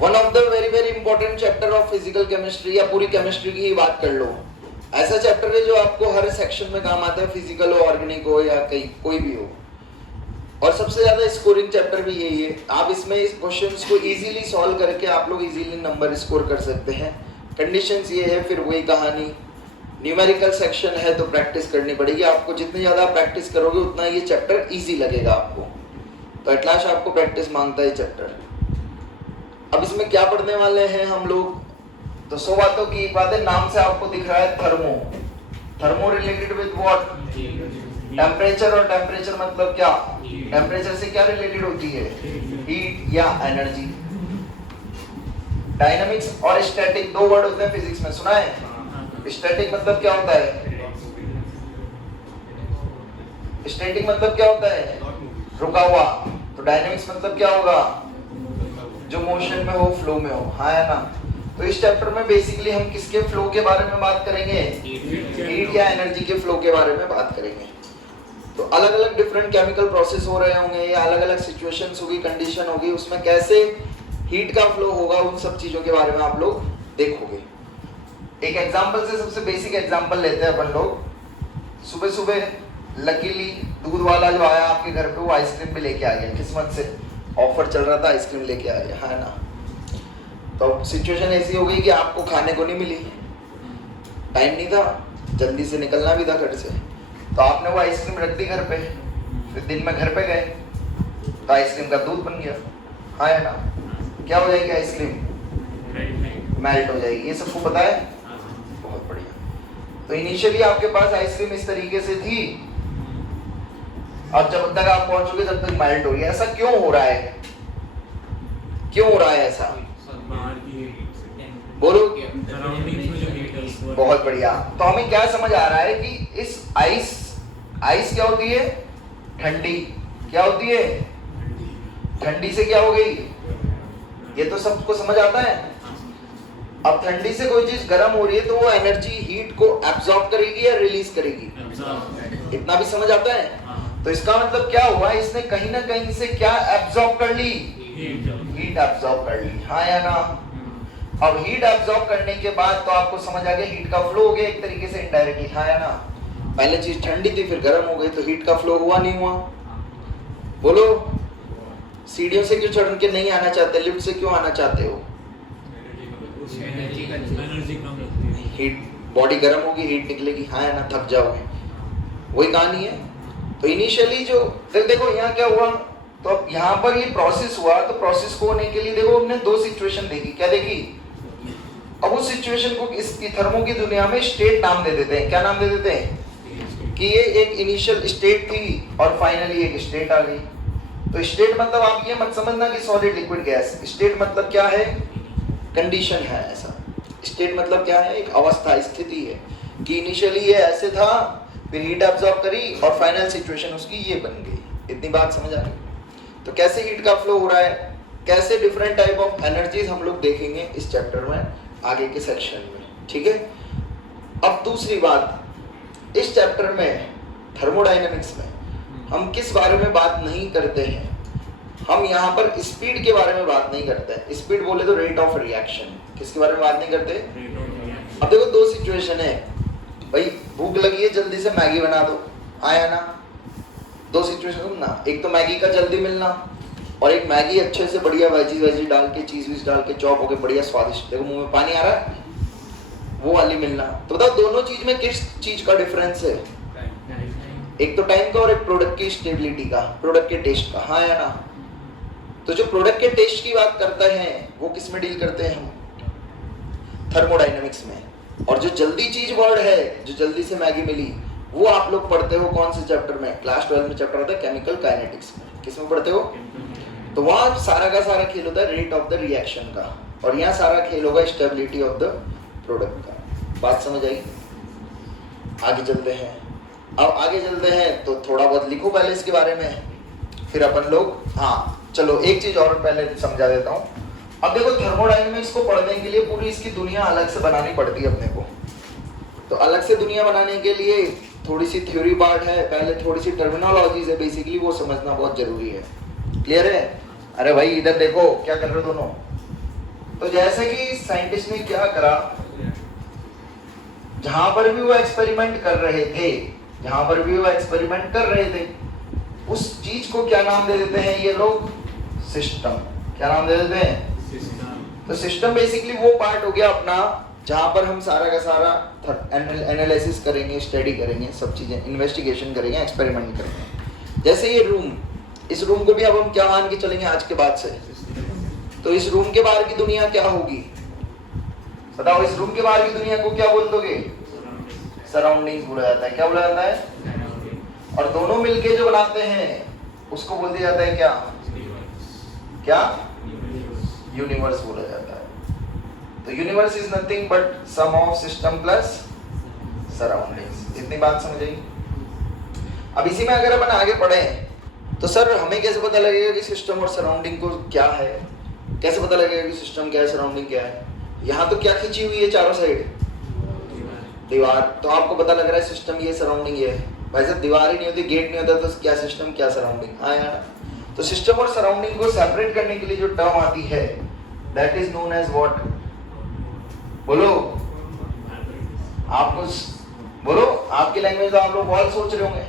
One of the very very important chapter of physical chemistry, या पूरी chemistry की ही बात कर लो, ऐसा चैप्टर है जो आपको हर सेक्शन में काम आता है, फिजिकल हो, ऑर्गेनिक हो, या कोई भी हो। और सबसे ज्यादा स्कोरिंग चैप्टर भी यही है। आप इसमें इस क्वेश्चंस को इजीली सॉल्व करके आप लोग इजीली नंबर स्कोर कर सकते हैं। कंडीशंस ये है, फिर वही कहानी, न्यूमेरिकल सेक्शन है तो प्रैक्टिस करनी पड़ेगी आपको। जितनी ज्यादा प्रैक्टिस करोगे उतना ये चैप्टर इजी लगेगा आपको। तो एट लास्ट आपको प्रैक्टिस मांगता है चैप्टर। अब इसमें क्या पढ़ने वाले हैं हम लोग, तो 100 बातों की एक बात है। नाम से आपको दिख रहा है thermo. Thermo related with what? Temperature. और टेम्परेचर मतलब क्या? टेम्परेचर से क्या रिलेटेड होती है? हीट या एनर्जी। डायनामिक्स और स्टैटिक दो वर्ड होते हैं फिजिक्स में, सुना है? स्टैटिक मतलब क्या होता है? स्टैटिक मतलब क्या होता है? रुका हुआ। तो डायनामिक्स मतलब क्या होगा? जो मोशन में हो, फ्लो में हो, हाँ है ना। तो इस चैप्टर में बेसिकली हम किसके फ्लो के बारे में बात करेंगे? हीट या एनर्जी के फ्लो के बारे में बात करेंगे। तो अलग अलग डिफरेंट केमिकल प्रोसेस हो रहे होंगे, या अलग अलग सिचुएशंस होगी, कंडीशन होगी, उसमें कैसे हीट का फ्लो होगा, उन सब चीजों के बारे में आप लोग देखोगे। एक एग्जांपल से, सबसे बेसिक एग्जांपल लेते हैं अपन लोग। सुबह सुबह लकीली दूध वाला जो आया आपके घर पे, वो आइसक्रीम भी लेके आ गया, किस्मत से ऑफर चल रहा था, आइसक्रीम लेके आ गया, है ना। तो सिचुएशन ऐसी हो गई कि आपको खाने को नहीं मिली, टाइम नहीं था, जल्दी से निकलना भी था घर से, तो आपने वो आइसक्रीम रख दी घर पे। फिर दिन में घर पे गए तो आइसक्रीम का दूध बन गया, हाँ है ना। क्या हो जाएगी आइसक्रीम? मेल्ट हो जाएगी। ये सबको पता है? बहुत बढ़िया। तो इनिशियली आपके पास आइसक्रीम इस तरीके से थी, और जब तक आप पहुंचोगे तब तक मेल्ट हो रही है। ऐसा क्यों हो रहा है? क्यों हो रहा है ऐसा? बोलो। बहुत बढ़िया। तो हमें क्या समझ आ रहा है कि इस आइस क्या होती है? ठंडी। क्या होती है? ठंडी से क्या हो गई? ये तो सबको समझ आता है। अब ठंडी से कोई चीज गर्म हो रही है तो वो एनर्जी, हीट को एब्जॉर्ब करेगी या रिलीज करेगी? इतना भी समझ आता है। तो इसका मतलब क्या हुआ, इसने कहीं ना कहीं से क्या एब्जॉर्ब कर ली? हीट एब्जॉर्ब कर ली, हाँ या ना। अब हीट एब्जॉर्ब करने के बाद तो आपको समझ आ गया हीट का फ्लो हो गया एक तरीके से इनडायरेक्टली, हाँ या ना। पहले चीज ठंडी थी फिर गर्म हो गई, तो हीट का फ्लो हुआ नहीं हुआ? बोलो। सीढ़ियों से क्यों चढ़ के नहीं आना चाहते, लिफ्ट से क्यों आना चाहते हो? हीट, बॉडी गर्म होगी, हीट निकलेगी, हाँ या ना, थक जाओगे, वही कहानी है। तो इनिशियली जो देखो यहाँ क्या हुआ, तो अब यहाँ पर ये प्रोसेस हुआ, तो प्रोसेस को होने के लिए देखो हमने दो सिचुएशन देखी। क्या देखी? अब उस सिचुएशन को इसकी थर्मो की दुनिया में स्टेट नाम दे देते हैं। क्या नाम दे देते हैं? कि ये एक इनिशियल स्टेट थी और फाइनली एक स्टेट आ गई। तो स्टेट मतलब आप ये मत समझना कि सॉलिड लिक्विड गैस। स्टेट मतलब क्या है? कंडीशन है ऐसा। स्टेट मतलब क्या है? एक अवस्था, स्थिति है कि इनिशियली ये ऐसे था, फिर हीट एब्जॉर्ब करी और फाइनल सिचुएशन उसकी ये बन गई। इतनी बात समझ आ गई? तो कैसे हीट का फ्लो हो रहा है, कैसे डिफरेंट टाइप ऑफ एनर्जीज हम लोग देखेंगे इस चैप्टर में आगे के सेक्शन में, ठीक है। अब दूसरी बात, इस चैप्टर में थर्मोडायनेमिक्स में हम किस बारे में बात नहीं करते हैं? हम यहाँ पर स्पीड के बारे में बात नहीं करते हैं। स्पीड बोले तो रेट ऑफ रिएक्शन। किसके बारे में बात नहीं करते? अब देखो दो सिचुएशन है, भाई भूख लगी है, जल्दी से मैगी बना दो, आया ना। दो सिचुएशन ना, एक तो मैगी का जल्दी मिलना, और एक मैगी अच्छे से बढ़िया वेजी डाल के, चीज वीज डाल के चॉप होके बढ़िया स्वादिष्ट, देखो मुंह में पानी आ रहा है, वो वाली मिलना। तो बताओ दोनों चीज में किस चीज का डिफरेंस है? एक तो टाइम का और एक प्रोडक्ट की स्टेबिलिटी का, प्रोडक्ट के टेस्ट का, हाँ या ना। तो जो प्रोडक्ट के टेस्ट की बात करते हैं वो किस में डील करते हैं हम? थर्मोडायनेमिक्स में। और जो जल्दी चीज वर्ड है, जो जल्दी से मैगी मिली, वो आप लोग पढ़ते हो कौन से चैप्टर में? क्लास 12 में चैप्टर आता है केमिकल काइनेटिक्स में। किस में पढ़ते हो? तो वहां सारा का सारा खेल होता है रेट ऑफ द रिएक्शन का, और यहाँ सारा खेल होगा स्टेबिलिटी ऑफ द प्रोडक्ट का। बात समझ आई? आगे चलते हैं। अब आगे चलते हैं तो थोड़ा बहुत लिखो पहले इसके बारे में, फिर अपन लोग, हाँ चलो एक चीज और पहले समझा देता हूँ। अब देखो थर्मोडायनेमिक्स को पढ़ने के लिए पूरी इसकी दुनिया अलग से बनानी पड़ती है अपने को। तो अलग से दुनिया बनाने के लिए थोड़ी सी थ्योरी पार्ट है, पहले थोड़ी सी टर्मिनोलॉजीज है, बेसिकली वो समझना बहुत जरूरी है। क्लियर है? अरे भाई इधर देखो, क्या कर रहे हो दोनों? तो जैसे कि साइंटिस्ट ने क्या करा, जहां पर भी वो एक्सपेरिमेंट कर रहे थे, उस चीज को क्या नाम दे देते हैं ये लोग? सिस्टम। क्या नाम दे देते हैं? सिस्टम। तो सिस्टम बेसिकली वो पार्ट हो गया अपना जहां पर हम सारा का सारा एनालिसिस करेंगे, स्टडी करेंगे, सब चीजें इन्वेस्टिगेशन करेंगे, एक्सपेरिमेंट करेंगे। जैसे ये रूम, इस रूम को भी अब हम क्या मान के चलेंगे आज के बाद से? तो इस रूम के बाहर की दुनिया क्या होगी बताओ? इस रूम के बाहर की दुनिया को क्या बोल दोगे? सराउंडिंग्स बोला जाता है। क्या बोला जाता है? और दोनों मिलके जो बनाते हैं उसको बोल दिया जाता है क्या? क्या? यूनिवर्स बोला जाता है। तो universe is nothing but sum of system plus surroundings. इतनी बात समझ आई? अब इसी में अगर अपन आगे बढ़े तो सर हमें कैसे पता लगेगा कि सिस्टम और सराउंडिंग को क्या है? कैसे पता लगेगा कि सिस्टम क्या है, सराउंडिंग क्या है? यहाँ तो क्या खींची हुई है चारों साइड? दीवार। तो आपको पता लग रहा है सिस्टम ये, सराउंडिंग ये है। वैसे दीवार ही नहीं होती, गेट नहीं होता, तो क्या सिस्टम क्या सराउंडिंग? हाँ यार। तो सिस्टम और सराउंडिंग को सेपरेट करने के लिए जो टर्म आती है that is known as what? बोलो आपको, बोलो। आपकी लैंग्वेज में आप लोग वॉल सोच रहे होंगे,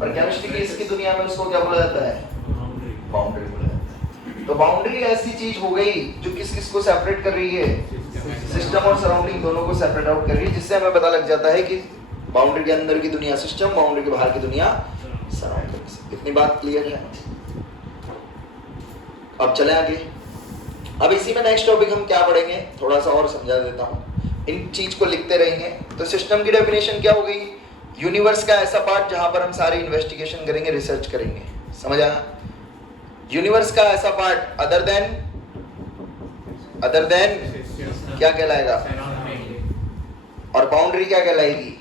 पर केमिस्ट्री की इसकी दुनिया में उसको क्या बोला जाता है? बाउंड्री बोला जाता है। तो बाउंड्री ऐसी चीज हो गई जो किस किस को सेपरेट कर रही है? सिस्टम और सराउंडिंग दोनों को सेपरेट आउट कर रही है, जिससे हमें पता लग जाता है कि बाउंड्री के अंदर की दुनिया सिस्टम, बाउंड्री के बाहर की दुनिया सराउंडिंग्स। इतनी बात क्लियर है? अब चले आगे। अब इसी में नेक्स्ट टॉपिक हम क्या पढ़ेंगे थोड़ा सा और समझा देता हूँ। इन चीज को लिखते रहेंगे। तो सिस्टम की डेफिनेशन क्या हो गई? यूनिवर्स का ऐसा पार्ट जहां पर हम सारी इन्वेस्टिगेशन करेंगे, रिसर्च करेंगे। समझ आया? यूनिवर्स का ऐसा पार्ट अदर देन क्या कहलाएगा? और बाउंड्री क्या कहलाएगी?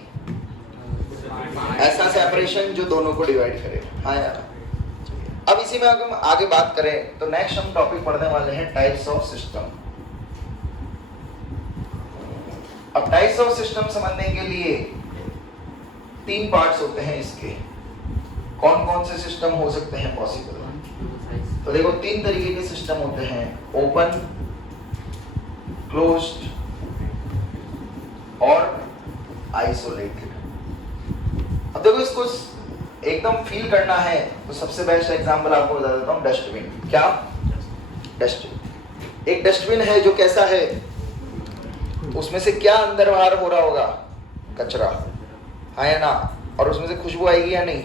ऐसा सेपरेशन जो दोनों को डिवाइड करे। हाँ यार। अब इसी में अगर हम आगे बात करें तो नेक्स्ट हम टॉपिक पढ़ने वाले हैं टाइप्स ऑफ सिस्टम। अब टाइप्स ऑफ सिस्टम समझने के लिए 3 पार्ट्स होते हैं इसके। कौन कौन से सिस्टम हो सकते हैं पॉसिबल? तो देखो 3 तरीके के सिस्टम होते हैं, ओपन, क्लोज्ड और आइसोलेटेड। अब देखो इसको एकदम फील करना है तो सबसे बेस्ट एग्जांपल आपको बता देता हूँ, डस्टबिन। क्या? डस्टबिन। एक डस्टबिन है जो कैसा है? उसमें से क्या अंदर बाहर हो रहा होगा? कचरा। हाँ या ना? और उसमें से खुशबू आएगी या नहीं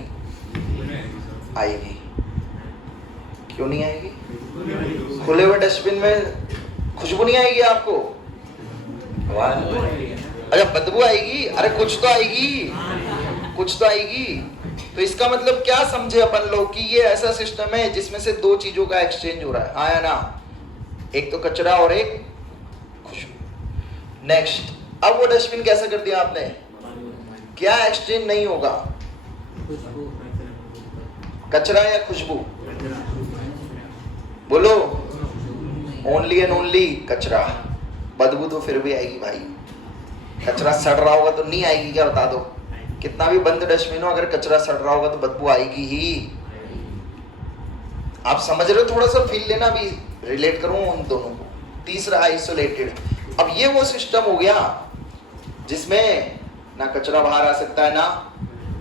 आएगी? क्यों नहीं आएगी? खुले हुए डस्टबिन में खुशबू नहीं आएगी आपको? अच्छा बदबू आएगी? अरे कुछ तो आएगी, कुछ तो आएगी। तो इसका मतलब क्या समझे अपन लोग कि ये ऐसा सिस्टम है जिसमें से 2 चीजों का एक्सचेंज हो रहा है। हाँ या ना? एक तो कचरा और एक खुशबू। नेक्स्ट, अब वो डस्टबिन कैसा कर दिया आपने? क्या एक्सचेंज नहीं होगा? कचरा या खुशबू? बोलो। ओनली एंड ओनली कचरा। बदबू तो फिर भी आएगी भाई। कचरा सड़ रहा होगा तो नहीं आएगी क्या? बता दो। कितना भी बंद डस्टबिन हो, अगर कचरा सड़ रहा होगा तो बदबू आएगी ही। आप समझ रहे हो? थोड़ा सा फील लेना, भी रिलेट करूं उन दोनों को। तीसरा आइसोलेटेड। अब ये वो सिस्टम हो गया जिसमें ना कचरा बाहर आ सकता है ना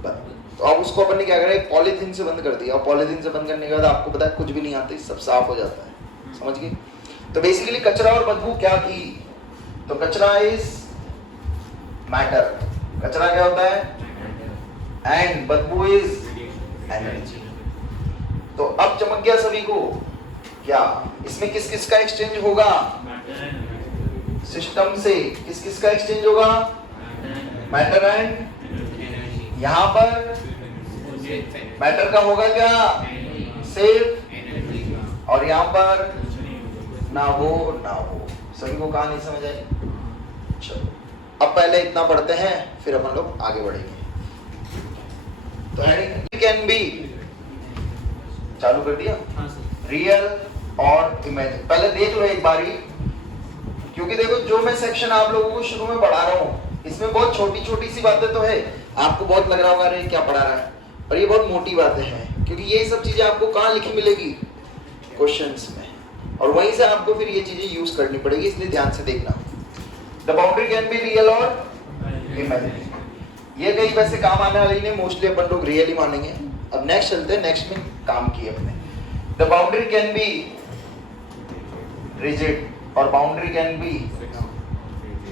बदबू। तो अब उसको अपन ने क्या करा? पॉलीथीन से बंद कर दिया। और पॉलीथीन से बंद करने के बाद आपको पता है कुछ भी नहीं आता, सब साफ हो जाता है। समझ गए? तो बेसिकली कचरा और बदबू क्या थी? तो कचरा इज मैटर। कचरा क्या होता है? एंड बदबू इज एनर्जी। तो अब चमक गया सभी को क्या? इसमें किस किस का एक्सचेंज होगा? सिस्टम से किस किस का एक्सचेंज होगा? Matter and. यहां पर मैटर का होगा क्या? सेफ। और यहां पर ना वो ना वो। सभी को कहानी समझ आई? चलो अब पहले इतना पढ़ते हैं, फिर अपन लोग आगे बढ़ेंगे। तो हेडिंग कैन बी चालू कर दिया। रियल और इमेजिन। पहले देख लो एक बारी, क्योंकि देखो जो मैं सेक्शन आप लोगों को शुरू में पढ़ा रहा हूँ इसमें बहुत छोटी छोटी सी बातें तो है। आपको बहुत लग रहा होगा अरे क्या पढ़ा रहा है, पर ये बहुत मोटी बातें हैं, क्योंकि ये सब चीजें आपको कहाँ लिखी मिलेगी? क्वेश्चंस में। और वहीं से आपको फिर ये चीजें यूज करनी पड़ेगी, इसलिए ध्यान से देखना। The boundary can be real और इमेजिनरी। ये कहीं वैसे काम आने वाली नहीं, मोस्टली अपन लोग रियल ही मानेंगे। अब नेक्स्ट चलते हैं, नेक्स्ट में काम किए अपने। The boundary can be rigid और boundary can be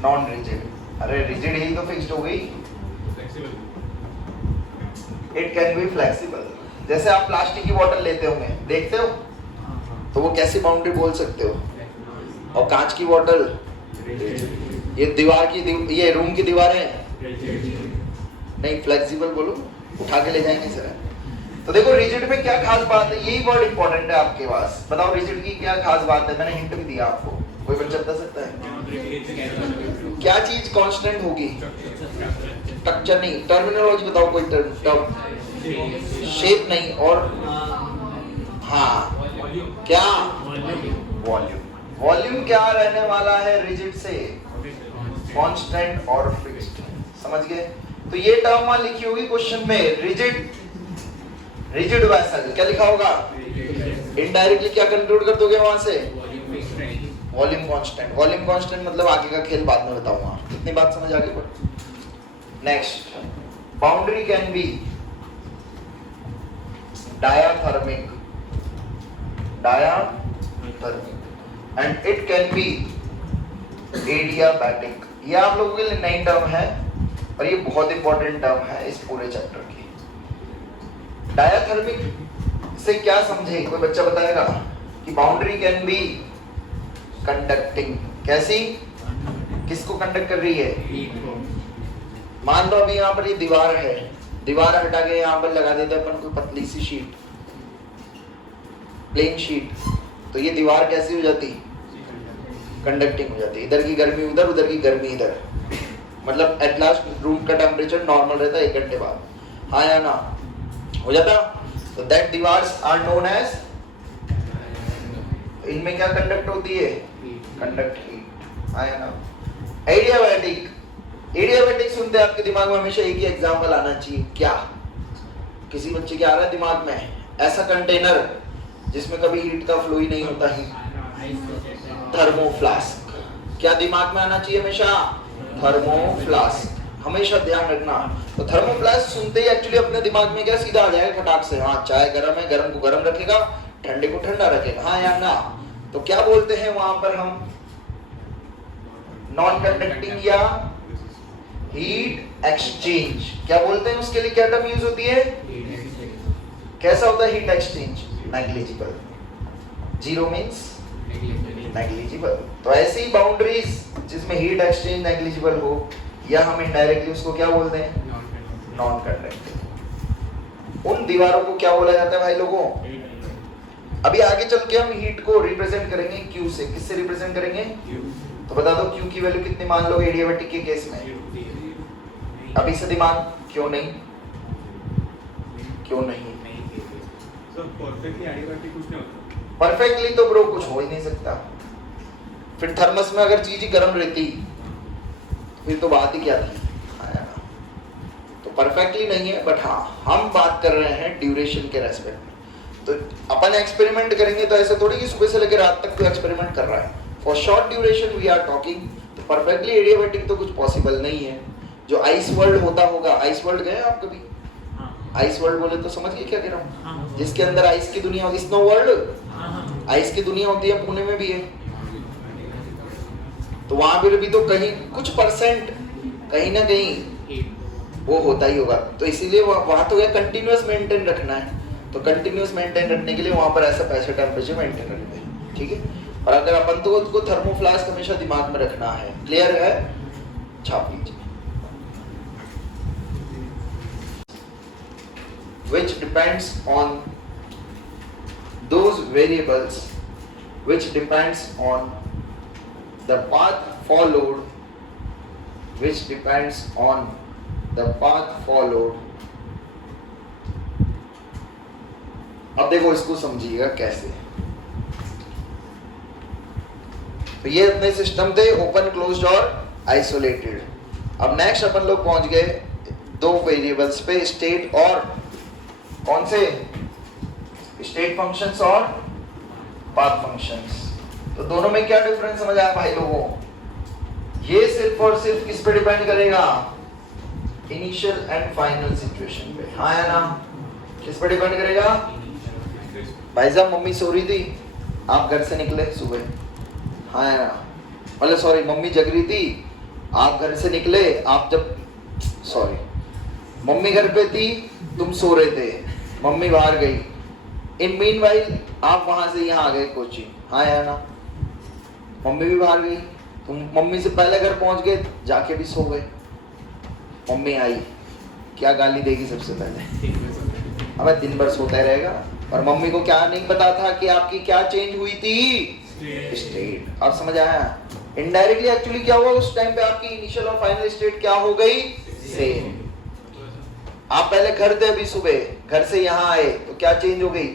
non rigid. अरे रिजिड ही तो फिक्स्ड हो गई। It can be flexible. जैसे आप प्लास्टिक की बोतल लेते होंगे, देखते हो तो वो कैसी बाउंड्री बोल सकते हो, और कांच की बोतल, ये दीवार की ये रूम की दीवारें नहीं, फ्लेक्सिबल बोलो, उठा के ले जाएंगे सर। तो देखो रिजिड में क्या खास बात है, यही वर्ड इंपॉर्टेंट है आपके पास। बताओ रिजिड की क्या खास बात है, मैंने हिंट भी दिया आपको, कोई बच्चा बता सकता है क्या चीज कांस्टेंट होगी? स्ट्रक्चर नहीं, टर्मिनोलॉजी बताओ कोई टर्म। शेप नहीं, और हाँ क्या? वॉल्यूम। वॉल्यूम क्या रहने वाला है रिजिड से? कांस्टेंट और फिक्स्ड। समझ गए? तो ये टर्म वहां लिखी होगी क्वेश्चन में, रिजिड, रिजिड वेसल। क्या लिखा होगा? इनडायरेक्टली क्या कंक्लूड कर दोगे वहां से? Volume constant. वॉल्यूम कांस्टेंट मतलब आगे का खेल बाद में बताऊंगा। इतनी बात समझ आ गई? पर next, boundary can be diathermic, diathermic and it can be adiabatic. ये आप लोगों के लिए नई टर्म है और ये बहुत इंपॉर्टेंट टर्म है इस पूरे चैप्टर की। डायाथर्मिक से क्या समझे, कोई बच्चा बताएगा? कि बाउंड्री कैन बी कंडक्टिंग। कैसी? किसको कंडक्ट कर रही है? मान लो अभी यहाँ पर ये दीवार है, दीवार हटा के यहाँ पर लगा देते अपन कोई पतली सी शीट, प्लेन शीट, तो ये दीवार कैसी हो जाती? कंडक्टिंग हो जाती। इधर की गर्मी उधर, उधर की गर्मी इधर, मतलब एट लास्ट रूम का टेम्परेचर नॉर्मल रहता है 1 घंटे बाद। हाँ या ना? हो जाता। तो दैट दीवार्स आर नोन एज, इनमें क्या कंडक्ट होती है? Conduct heat. हाँ या ना? एडियाबैटिक। एडियाबैटिक सुनते हैं आपके दिमाग में हमेशा एक ही एग्जांपल आना चाहिए। क्या किसी बच्चे के आ रहा है दिमाग में? ऐसा कंटेनर जिसमें कभी हीट का फ्लो ही नहीं होता ही, थर्मोफ्लास्क। क्या दिमाग में आना चाहिए हमेशा? थर्मोफ्लास्क। हमेशा ध्यान रखना। तो थर्मोफ्लास्क सुनते ही एक्चुअली अपने दिमाग में क्या सीधा आ जाएगा फटाक से? हाँ, चाय गर्म है, गर्म को गर्म रखेगा, ठंडे को ठंडा रखेगा। हाँ या ना? तो क्या बोलते हैं वहां पर हम? नॉन कंडक्टिंग या हीट एक्सचेंज। क्या बोलते हैं उसके लिए? क्या टर्म यूज होती है? कैसा होता है heat exchange? Negligible. Zero means negligible. तो ऐसी बाउंड्रीज जिसमें हीट एक्सचेंज नेग्लिजिबल हो, या हम इनडायरेक्टली उसको क्या बोलते हैं? Non conducting. उन दीवारों को क्या बोला जाता है भाई लोगों? अभी आगे चल के हम हीट को रिप्रेजेंट करेंगे क्यू से। किससे रिप्रेजेंट करेंगे? तो बता दो क्यू की वैल्यू कितनी मान लो एडियाबैटिक के केस में? अभी से दिमाग क्यों नहीं? क्यों नहीं? परफेक्टली तो ब्रो कुछ हो ही नहीं सकता। फिर थर्मस में अगर चीज ही गर्म रहती फिर तो बात ही क्या थी? तो परफेक्टली नहीं है, बट हाँ हम बात कर रहे हैं ड्यूरेशन के रेस्पेक्ट में। तो अपन एक्सपेरिमेंट करेंगे तो ऐसा थोड़ी कि सुबह से लेकर रात तक तो एक्सपेरिमेंट कर रहा है। For short duration we are talking. तो परफेक्टली एडियाबैटिक तो कुछ पॉसिबल नहीं है। जो आइस वर्ल्ड होता होगा, आइस वर्ल्ड गए आप कभी? आइस वर्ल्ड बोले तो समझ गए क्या कह रहा हूँ? जिसके अंदर आइस की दुनिया होती है, स्नो वर्ल्ड आइस की दुनिया होती है, पुणे में भी है। तो वहां पर भी तो कहीं कुछ परसेंट कहीं ना कहीं वो होता ही होगा। तो इसीलिए वहां तो क्या कंटिन्यूअस मेंटेन रखना है। तो कंटिन्यूअस मेंटेन रखने के लिए वहां पर ऐसा पैसे टेम्परेचर मेंटेन रखते हैं, ठीक है। और अगर अपन तो उसको थर्मोफ्लास्क हमेशा दिमाग में रखना है। क्लियर है? छाप लीजिए। Which depends on those variables which depends on the path followed, which depends on the path followed। अब देखो इसको समझिएगा कैसे। तो ये अपने सिस्टम थे ओपन, क्लोज्ड और आइसोलेटेड। अब नेक्स्ट अपन लोग पहुंच गए दो वेरिएबल्स पे, स्टेट और कौन से? स्टेट फंक्शंस और पाथ फंक्शंस। तो दोनों में क्या डिफरेंस समझ आया भाई लोगों? ये सिर्फ और सिर्फ किस पे डिपेंड करेगा? इनिशियल एंड फाइनल सिचुएशन पे। हाँ या ना? किस पे डिपेंड करेगा? भाई साहब मम्मी सो रही थी, आप घर से निकले सुबह, हाँ या ना? मतलब सॉरी, मम्मी जग रही थी, आप घर से निकले, आप जब सॉरी मम्मी घर पे थी, तुम सो रहे थे, मम्मी बाहर गई, इन मीनवाइल आप वहां से यहाँ आ गए कोचिंग, हाँ या ना? मम्मी भी बाहर गई, तुम मम्मी से पहले घर पहुंच गए, जाके भी सो गए, मम्मी आई, क्या गाली देगी सबसे पहले? अब दिन भर सोता ही रहेगा। और मम्मी को क्या नहीं पता था कि आपकी क्या चेंज हुई थी? स्टेट। अब समझ आया? इनडायरेक्टली एक्चुअली क्या हुआ उस टाइम पे? आपकी इनिशियल और फाइनल स्टेट क्या हो गई? सेम। आप पहले घर थे, अभी सुबह घर से यहाँ आए, तो क्या चेंज हो गई?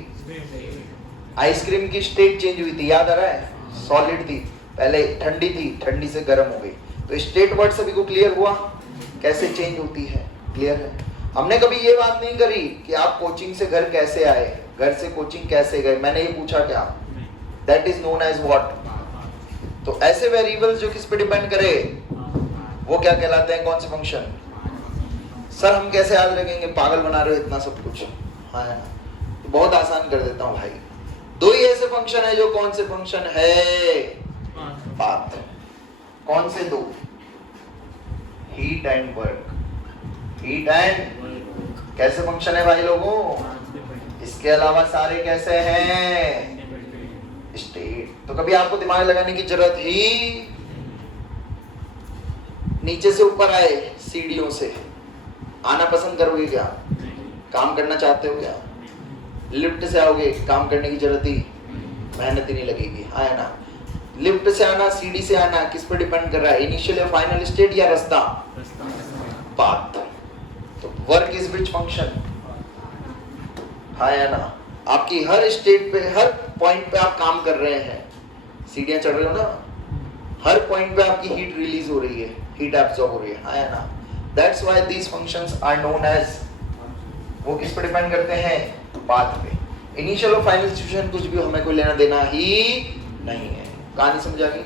आइसक्रीम की स्टेट चेंज हुई थी, याद आ रहा है? सॉलिड थी, पहले ठंडी थी, ठंडी से गर्म हो गई। तो स्टेट वर्ड सभी को क्लियर हुआ कैसे चेंज होती है? क्लियर है? हमने कभी ये बात नहीं करी कि आप कोचिंग से घर कैसे आए, घर से कोचिंग कैसे गए, मैंने ये पूछा क्या? That is known as what? तो ऐसे वेरिएबल्स जो किस पे डिपेंड करे वो क्या कहलाते हैं? कौन से फंक्शन? सर हम कैसे याद रखेंगे, पागल बना रहे हो इतना सब कुछ। हाँ है ना? तो बहुत आसान कर देता हूँ भाई, दो ही ऐसे फंक्शन है जो कौन से फंक्शन है? पाथ। कौन से दो? Heat and work. Heat and कैसे फंक्शन है भाई लोगों? इसके अलावा सारे कैसे हैं? स्टेट। तो कभी आपको दिमाग लगाने की जरूरत ही नीचे से ऊपर आए सीढ़ियों से आना पसंद करोगे क्या? काम करना चाहते हो क्या? लिफ्ट से आओगे, काम करने की जरूरत ही, मेहनत ही नहीं लगेगी, हाँ है ना? लिफ्ट से आना, सीढ़ी से आना किस पर डिपेंड कर रहा है? इनिशियल या फाइनल स्टेट या रास्ता? पाथ। तो वर्क इज विच फंक्शन? हाँ या ना? आपकी हर स्टेट पे, हर पॉइंट पे आप काम कर रहे हैं, सीढ़ियां चढ़ रहे हो ना, हर पॉइंट पे आपकी हीट रिलीज हो रही है, हीट एब्सॉर्ब हो रही है, हाँ या ना? That's why these functions are known as, वो किस पे डिपेंड करते हैं? पाथ पे। इनिशियल और फाइनल सिचुएशन कुछ भी हमें कोई लेना देना ही नहीं है। कहानी समझ आ गई?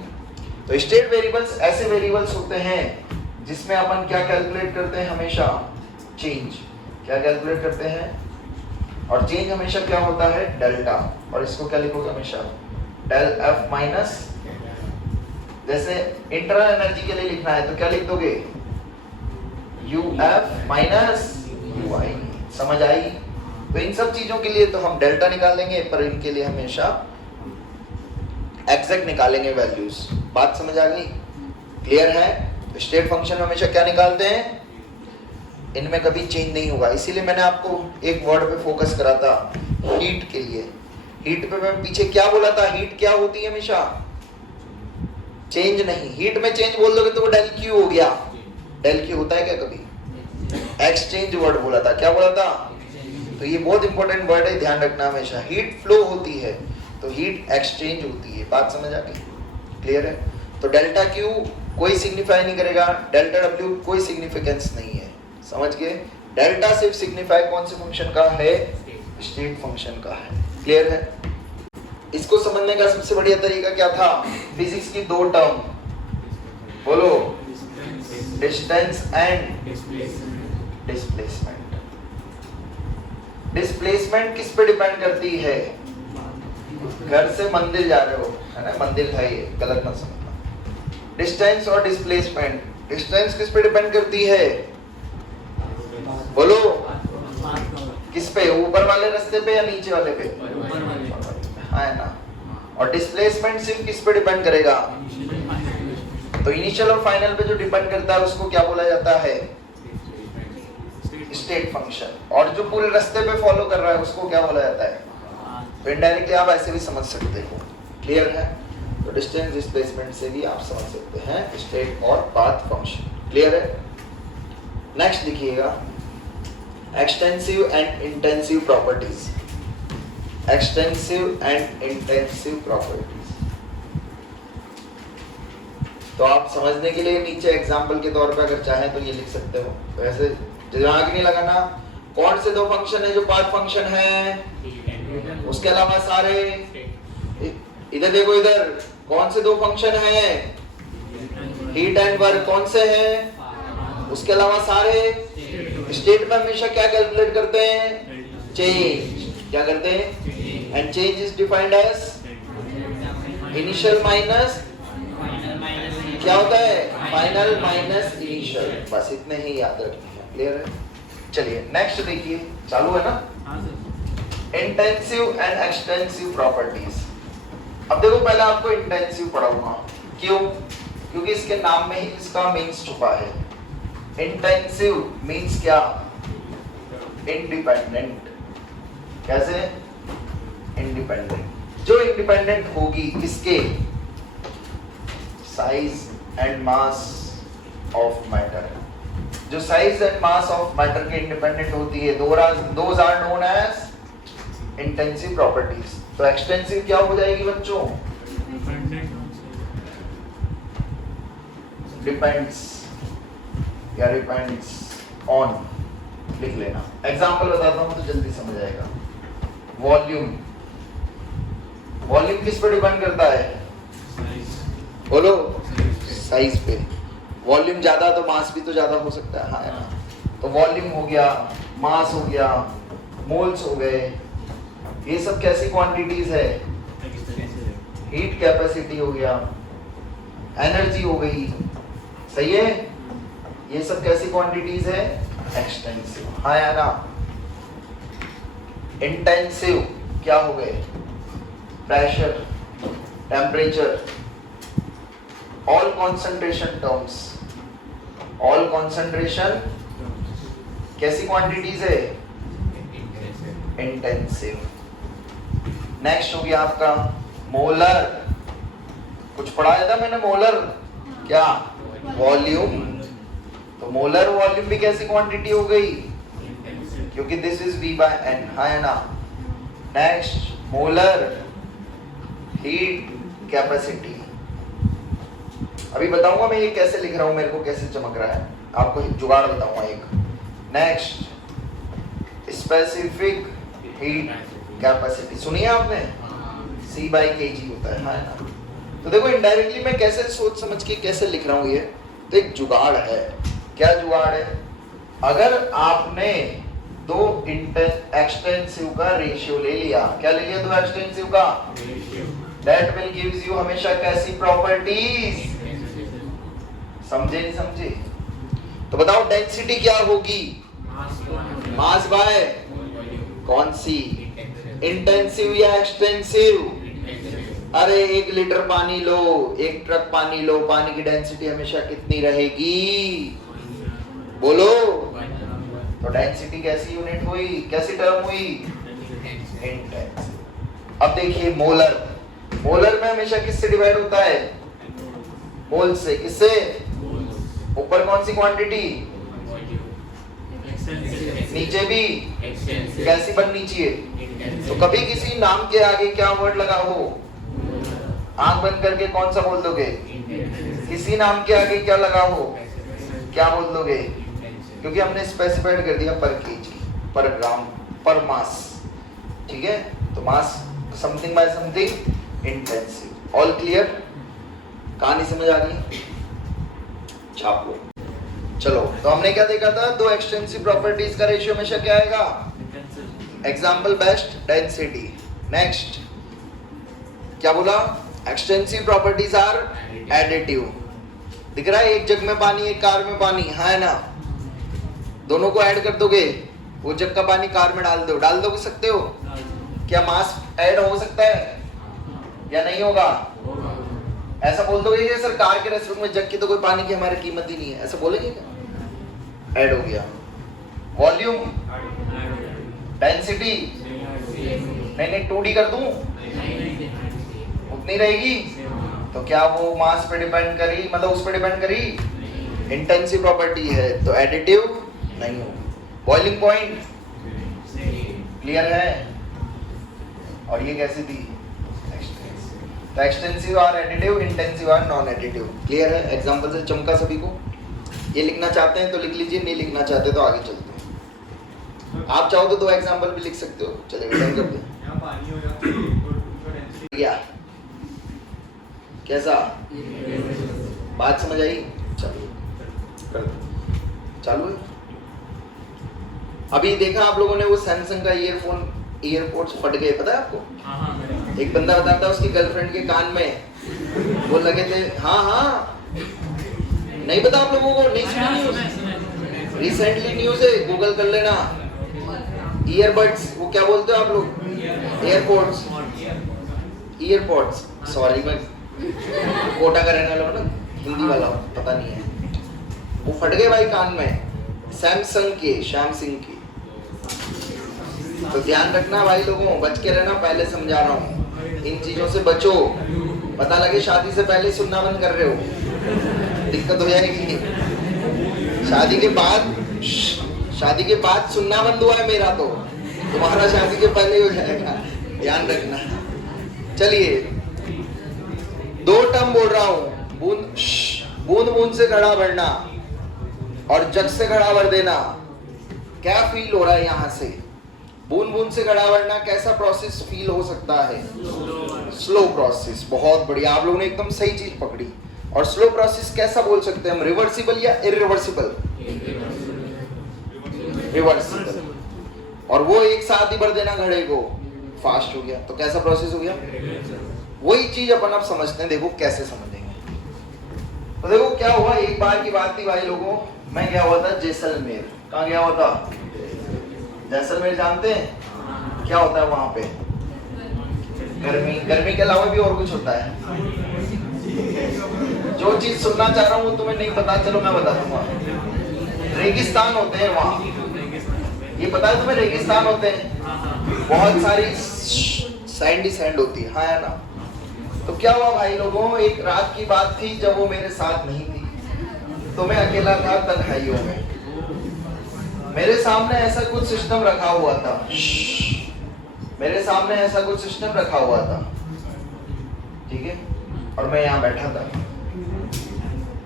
तो स्टेट वेरिएबल्स ऐसे वेरिएबल्स होते हैं जिसमें अपन क्या कैलकुलेट करते हैं? हमेशा चेंज। क्या कैलकुलेट करते हैं? और चेंज हमेशा क्या होता है? डेल्टा। और इसको क्या लिखोगे हमेशा? डेल एफ माइनस, जैसे इंटरनल एनर्जी के लिए लिखना है तो क्या लिख दोगे? UF minus UI। समझ आई? तो इन सब चीजों के लिए तो हम डेल्टा निकालेंगे, पर इनके लिए हमेशा एग्जैक्ट निकालेंगे वैल्यूज। बात समझ आ गई? क्लियर है? तो स्टेट फंक्शन में हमेशा क्या निकालते हैं? इनमें कभी चेंज नहीं होगा। इसीलिए मैंने आपको एक वर्ड पे फोकस करा था, हीट के लिए। हीट पे मैं पीछे क्या बोला था? हीट क्या होती है? हमेशा चेंज नहीं। हीट में चेंज बोल दोगे तो वो डेल क्यू हो गया। डेल क्यू होता है क्या कभी? एक्सचेंज वर्ड बोला था। क्या बोला था? तो ये बहुत इंपॉर्टेंट वर्ड है, ध्यान रखना हमेशा। हीट फ्लो होती है तो हीट एक्सचेंज होती है। बात समझ आ गई? क्लियर है? तो डेल्टा क्यू कोई सिग्निफाई नहीं करेगा, डेल्टा डब्ल्यू कोई सिग्निफिकेंस नहीं है। समझ गए? डेल्टा सिर्फ सिग्निफाई कौन से फंक्शन का है? स्टेट फंक्शन का है। क्लियर है? इसको समझने का सबसे बढ़िया तरीका क्या था? फिजिक्स की दो टर्म बोलो, डिस्टेंस एंड डिस्प्लेसमेंट। डिस्प्लेसमेंट किस पे डिपेंड करती है? घर से मंदिर जा रहे हो, है ना? मंदिर था ये, गलत मत समझना। डिस्टेंस और डिस्प्लेसमेंट, डिस्टेंस किस पे डिपेंड करती है? बोलो, किस पे? ऊपर वाले रास्ते पे या नीचे वाले पे? हाँ है ना? और डिस्प्लेसमेंट सिर्फ किस पे डिपेंड करेगा? तो इनिशियल और फाइनल पे जो डिपेंड करता है उसको क्या बोला जाता है? State function. और जो पूरे रास्ते पे फॉलो कर रहा है उसको क्या बोला जाता है? तो इनडायरेक्टली आप ऐसे भी समझ सकते हो। क्लियर है? तो डिस्टेंस डिस्प्लेसमेंट से भी आप समझ सकते हैं स्टेट और पाथ फंक्शन। क्लियर है? नेक्स्ट लिखिएगा, extensive and intensive properties. Extensive and intensive properties. तो आप समझने के लिए नीचे एग्जाम्पल के तौर पे अगर चाहें तो ये लिख सकते हो। तो ऐसे दिमाग नहीं लगाना। कौन से दो फंक्शन है जो पाथ फंक्शन है? उसके अलावा सारे, इधर देखो, इधर कौन से दो फंक्शन हैं? Heat and work. कौन से हैं? उसके अलावा सारे स्टेट में हमेशा क्या कैलकुलेट करते हैं? चेंज। क्या करते हैं? And change is defined as initial minus क्या होता है? Final minus initial. बस इतने ही याद रखना है। क्लियर है? चलिए नेक्स्ट देखिए, चालू है ना? Intensive and extensive properties. अब देखो पहले आपको इंटेंसिव पढ़ाऊंगा। क्यों? क्योंकि इसके नाम में ही इसका मीन्स छुपा है। इंटेंसिव मीन्स क्या? इंडिपेंडेंट। कैसे? इंडिपेंडेंट। जो इंडिपेंडेंट होगी किसके? Size and mass of matter. जो size and mass of matter के इंडिपेंडेंट होती है, those are known as intensive properties. तो एक्सटेंसिव क्या हो जाएगी बच्चों? डिपेंड्स या डिपेंड्स ऑन। लिख लेना। एग्जांपल बताता हूं तो जल्दी समझ आएगा। वॉल्यूम। वॉल्यूम किस पे डिपेंड करता है? बोलो। साइज पे। वॉल्यूम ज्यादा तो मास भी तो ज्यादा हो सकता है, हाँ है ना? तो वॉल्यूम हो गया, मास हो गया, मोल्स हो गए, ये सब कैसी क्वांटिटीज है? हीट कैपेसिटी हो गया, एनर्जी हो गई, सही है? ये सब कैसी क्वांटिटीज है? एक्सटेंसिव। हाँ या ना? इंटेंसिव क्या हो गए? Pressure, temperature, all concentration terms. All concentration कैसी क्वांटिटीज है? इंटेंसिव। नेक्स्ट हो गया आपका मोलर। कुछ पढ़ाया था मैंने? मोलर क्या? वॉल्यूम। तो मोलर वॉल्यूम भी कैसी क्वांटिटी हो गई? क्योंकि this is V by N, है ना? Next molar heat capacity. अभी बताऊंगा मैं ये कैसे लिख रहा हूं, मेरे को कैसे चमक रहा है, आपको जुगाड़ बताऊंगा एक। Next specific heat capacity. सुनिए आपने? C/kg होता है ना? तो देखो इनडायरेक्टली मैं कैसे सोच समझ के कैसे लिख रहा हूं ये, तो एक जुगाड़ है। क्या जुगाड़ है? अगर आपने दो एक्सटेंसिव का रेशियो ले लिया, क्या ले लिया? दो एक्सटेंसिव का, दैट विल गिव्स यू हमेशा कैसी प्रॉपर्टीज? समझे नहीं समझे? तो बताओ डेंसिटी क्या होगी? मास बाय कौन सी? इंटेंसिव या एक्सटेंसिव? अरे 1 लीटर पानी लो, 1 ट्रक पानी लो, पानी की डेंसिटी हमेशा कितनी रहेगी? बोलो। तो डेंसिटी कैसी यूनिट हुई? कैसी टर्म हुई? इंटेंसिव। अब देखिए मोलर। मोलर में हमेशा किससे डिवाइड होता है? मोल से। किससे? ऊपर कौन सी क्वांटिटी? नीचे भी कैसी बननी चाहिए? तो कभी किसी नाम के आगे क्या वर्ड लगा हो? आंख बंद करके कौन सा बोल दोगे? किसी नाम के आगे क्या लगा हो? क्या बोल दोगे? क्योंकि हमने स्पेसिफाइड कर दिया पर केजी, पर ग्राम, पर मास। ठीक है? तो mass something by something intensive. All clear? कहानी समझ आ गई? छाप लो। चलो, तो हमने क्या देखा था? दो एक्सटेंसिव प्रॉपर्टीज का रेशियो हमेशा क्या आएगा? Example best density. नेक्स्ट क्या बोला? Extensive properties are additive. दिख रहा है? एक जग में पानी, एक कार में पानी, है ना? दोनों को ऐड कर दोगे, वो जग का पानी कार में डाल दो, डाल दो सकते हो? क्या मास ऐड हो सकता है या नहीं होगा? ऐसा बोल दोगे कि सर कार के रेस्टोरेंट में जग की तो कोई पानी की हमारी कीमत ही नहीं है, ऐसा बोलेंगे क्या? ऐड हो गया। वॉल्यूम, डेंसिटी, नहीं 2D कर दूं उतनी रहेगी। तो क्या वो मास पे डिपेंड करी, मतलब उस पे डिपेंड करी? इंटेंसिव प्रॉपर्टी है तो एडिटिव नहीं हो। बॉइलिंग पॉइंट क्लियर है? और ये कैसी थी? तो extensive are additive, intensive are non additive. Clear है? एग्जांपल से चमका सभी को? ये लिखना चाहते हैं तो लिख लीजिए, नहीं लिखना चाहते तो आगे चलते हैं। आप चाहो तो 2 एग्जांपल भी लिख सकते हो। चलिए डन कर दो। कैसा? बात समझ आई? चलो कर दो। चालू है। अभी देखा आप लोगों ने वो सैमसंग का ईयरपोड्स फट गए, पता है आपको? एक बंदा बताता है उसकी गर्लफ्रेंड के कान में वो लगे थे। हाँ, नहीं पता आप लोगों को? नहीं सुना न्यूज? रिसेंटली न्यूज है, गूगल कर लेना। ईयरबड्स, वो क्या बोलते हो आप लोग? ईयरपोड्स। सॉरी, मैं कोटा का रहने वाला हूँ ना, हिंदी वाला हूँ, पता नहीं है। वो फट गए भाई कान में, सैमसंग के। तो ध्यान रखना भाई लोगों, बच के रहना, पहले समझा रहा हूँ, इन चीजों से बचो। पता लगे शादी से पहले सुनना बंद कर रहे हो, दिक्कत हो जाएगी। शादी के बाद सुनना बंद हुआ है मेरा, तो तुम्हारा शादी के पहले हो जाएगा, ध्यान रखना। चलिए, 2 टर्म बोल रहा हूँ, बूंद बूंद से घड़ा भरना और जग से घड़ा भर देना। क्या फील हो रहा है यहाँ से? बूंद बूंद से घड़ा भरना कैसा प्रोसेस फील हो सकता है? Slow process. बहुत बढ़िया, आप लोगों ने एकदम सही चीज पकड़ी। और स्लो प्रोसेस कैसा बोल सकते हैं हम? रिवर्सिबल या इरिवर्सिबल? रिवर्सिबल। और वो एक साथ ही भर देना घड़े को, फास्ट हो गया। तो कैसा प्रोसेस हो गया? वही चीज अपन अब समझते हैं, देखो कैसे समझेंगे। तो देखो क्या हुआ, एक बार की बात थी भाई लोगों, मैं गया हुआ था जैसलमेर। कहाँ गया हुआ था? जैसलमेर जानते हैं? क्या होता है वहां पे? गर्मी के अलावा भी और कुछ होता है? जो चीज सुनना चाह रहा हूँ वो तुम्हें नहीं पता, चलो मैं बता दूंगा। रेगिस्तान होते हैं वहां, ये पता है तुम्हें? रेगिस्तान होते हैं, बहुत सारी सैंड होती है, हाँ या ना? तो क्या हुआ भाई लोगों, एक रात की बात थी जब वो मेरे साथ नहीं थी, तो मैं अकेला था तन्हाइयों में। मेरे सामने ऐसा कुछ सिस्टम रखा हुआ था, मेरे सामने ऐसा कुछ सिस्टम रखा हुआ था, ठीक है? और मैं यहाँ बैठा था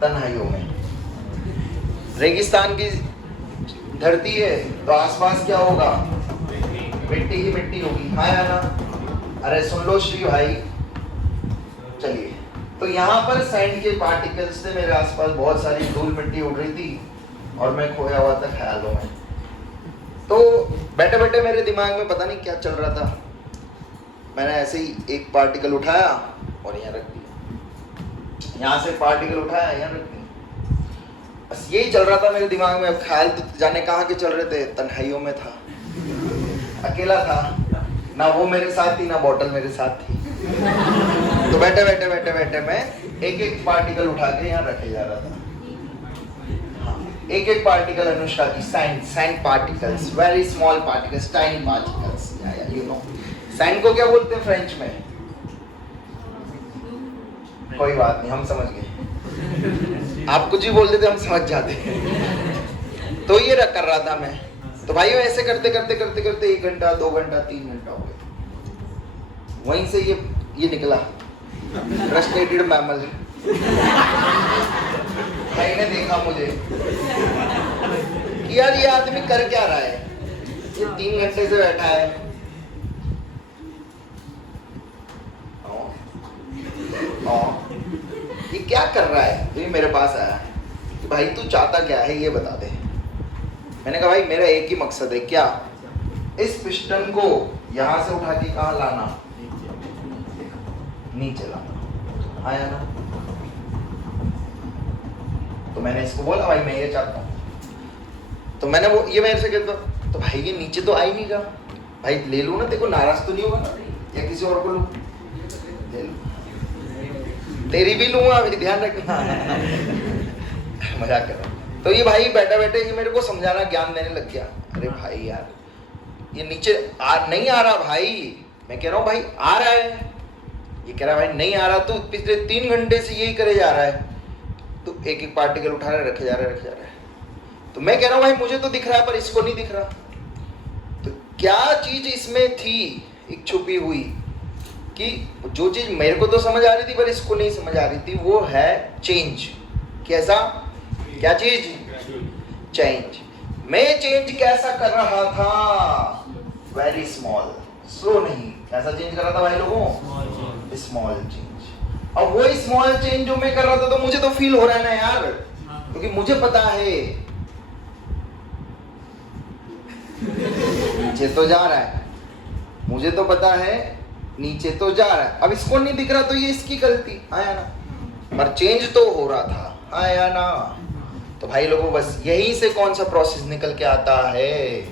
तन्हाइयों में। रेगिस्तान की धरती है तो आसपास क्या होगा? मिट्टी ही मिट्टी होगी, हाँ या ना? अरे सुन लो श्री भाई। चलिए, तो यहाँ पर सैंड के पार्टिकल्स थे मेरे आसपास, बहुत सारी धूल मिट्टी उड़ रही थी और मैं खोया हुआ था ख्यालों में। तो बैठे बैठे मेरे दिमाग में पता नहीं क्या चल रहा था, मैंने ऐसे ही एक पार्टिकल उठाया और यहाँ रख दिया, यहाँ से पार्टिकल उठाया यहाँ रख दिया। बस यही चल रहा था मेरे दिमाग में। ख्याल तो जाने कहाँ के चल रहे थे, तन्हाइयों में था, अकेला था, ना वो मेरे साथ थी ना बॉटल मेरे साथ थी। तो बैठे बैठे मैं एक पार्टिकल उठा के यहाँ रखे जा रहा था। एक पार्टिकल अनुष्का की, sand particles, very small particles, tiny particles, you know. Sand को क्या बोलते हैं फ्रेंच में? कोई बात नहीं, हम समझ गए। आप कुछ भी बोल देते हम समझ जाते हैं। तो ये कर रहा था मैं। तो भाई ऐसे करते 1 घंटा 2 घंटा 3 घंटा हो गया। वहीं से ये निकला फ्रस्ट्रेटेड मैमल। भाई ने देखा मुझे कि यार ये आदमी कर क्या रहा है, ये 3 घंटे से बैठा है। ये क्या कर रहा है? तो ये मेरे पास आया कि भाई तू चाहता क्या है ये बता दे। मैंने कहा भाई मेरा एक ही मकसद है, क्या? इस पिस्टन को यहां से उठा के कहाँ लाना? नीचे लाना, आया ना? तो मैंने इसको बोला भाई मैं ये चाहता हूँ। तो मैंने वो ये मेरे से कहता, तो भाई ये नीचे तो आ ही नहीं रहा, भाई ले लो ना, देखो नाराज तो नहीं होगा ना, या किसी और को लो, ले लो, तेरी भी लूंगा, ध्यान रखना। मजाक कर रहा। तो ये भाई बैठा बैठे ये मेरे को समझाना, ज्ञान देने लग गया। अरे भाई यार ये नीचे नहीं आ रहा भाई। मैं कह रहा हूँ भाई आ रहा है, ये कह रहा है भाई नहीं आ रहा, तो पिछले 3 घंटे से यही करे जा रहा है, तो एक पार्टिकल उठा रहा है, रखे जा रहा है। तो मैं कह रहा हूँ भाई मुझे तो दिख रहा है पर इसको नहीं दिख रहा। तो क्या चीज इसमें थी एक छुपी हुई, कि जो चीज मेरे को तो समझ आ रही थी पर इसको नहीं समझ आ रही थी, वो है चेंज। कैसा? क्या चीज? चेंज। मैं चेंज कैसा कर रहा था? वेरी स्मॉल, स्लो नहीं। कैसा चेंज कर रहा था भाई लोगों? Small change. अब वो स्मॉल चेंज जो मैं कर रहा था तो मुझे तो फील हो रहा है ना यार, क्योंकि मुझे पता है नीचे तो जा रहा है, मुझे तो पता है नीचे तो जा रहा है। अब इसको नहीं दिख रहा तो ये इसकी गलती, हाँ या ना, पर चेंज तो हो रहा था, हाँ या ना। तो भाई लोगों बस यहीं से कौन सा प्रोसेस निकल के आता है,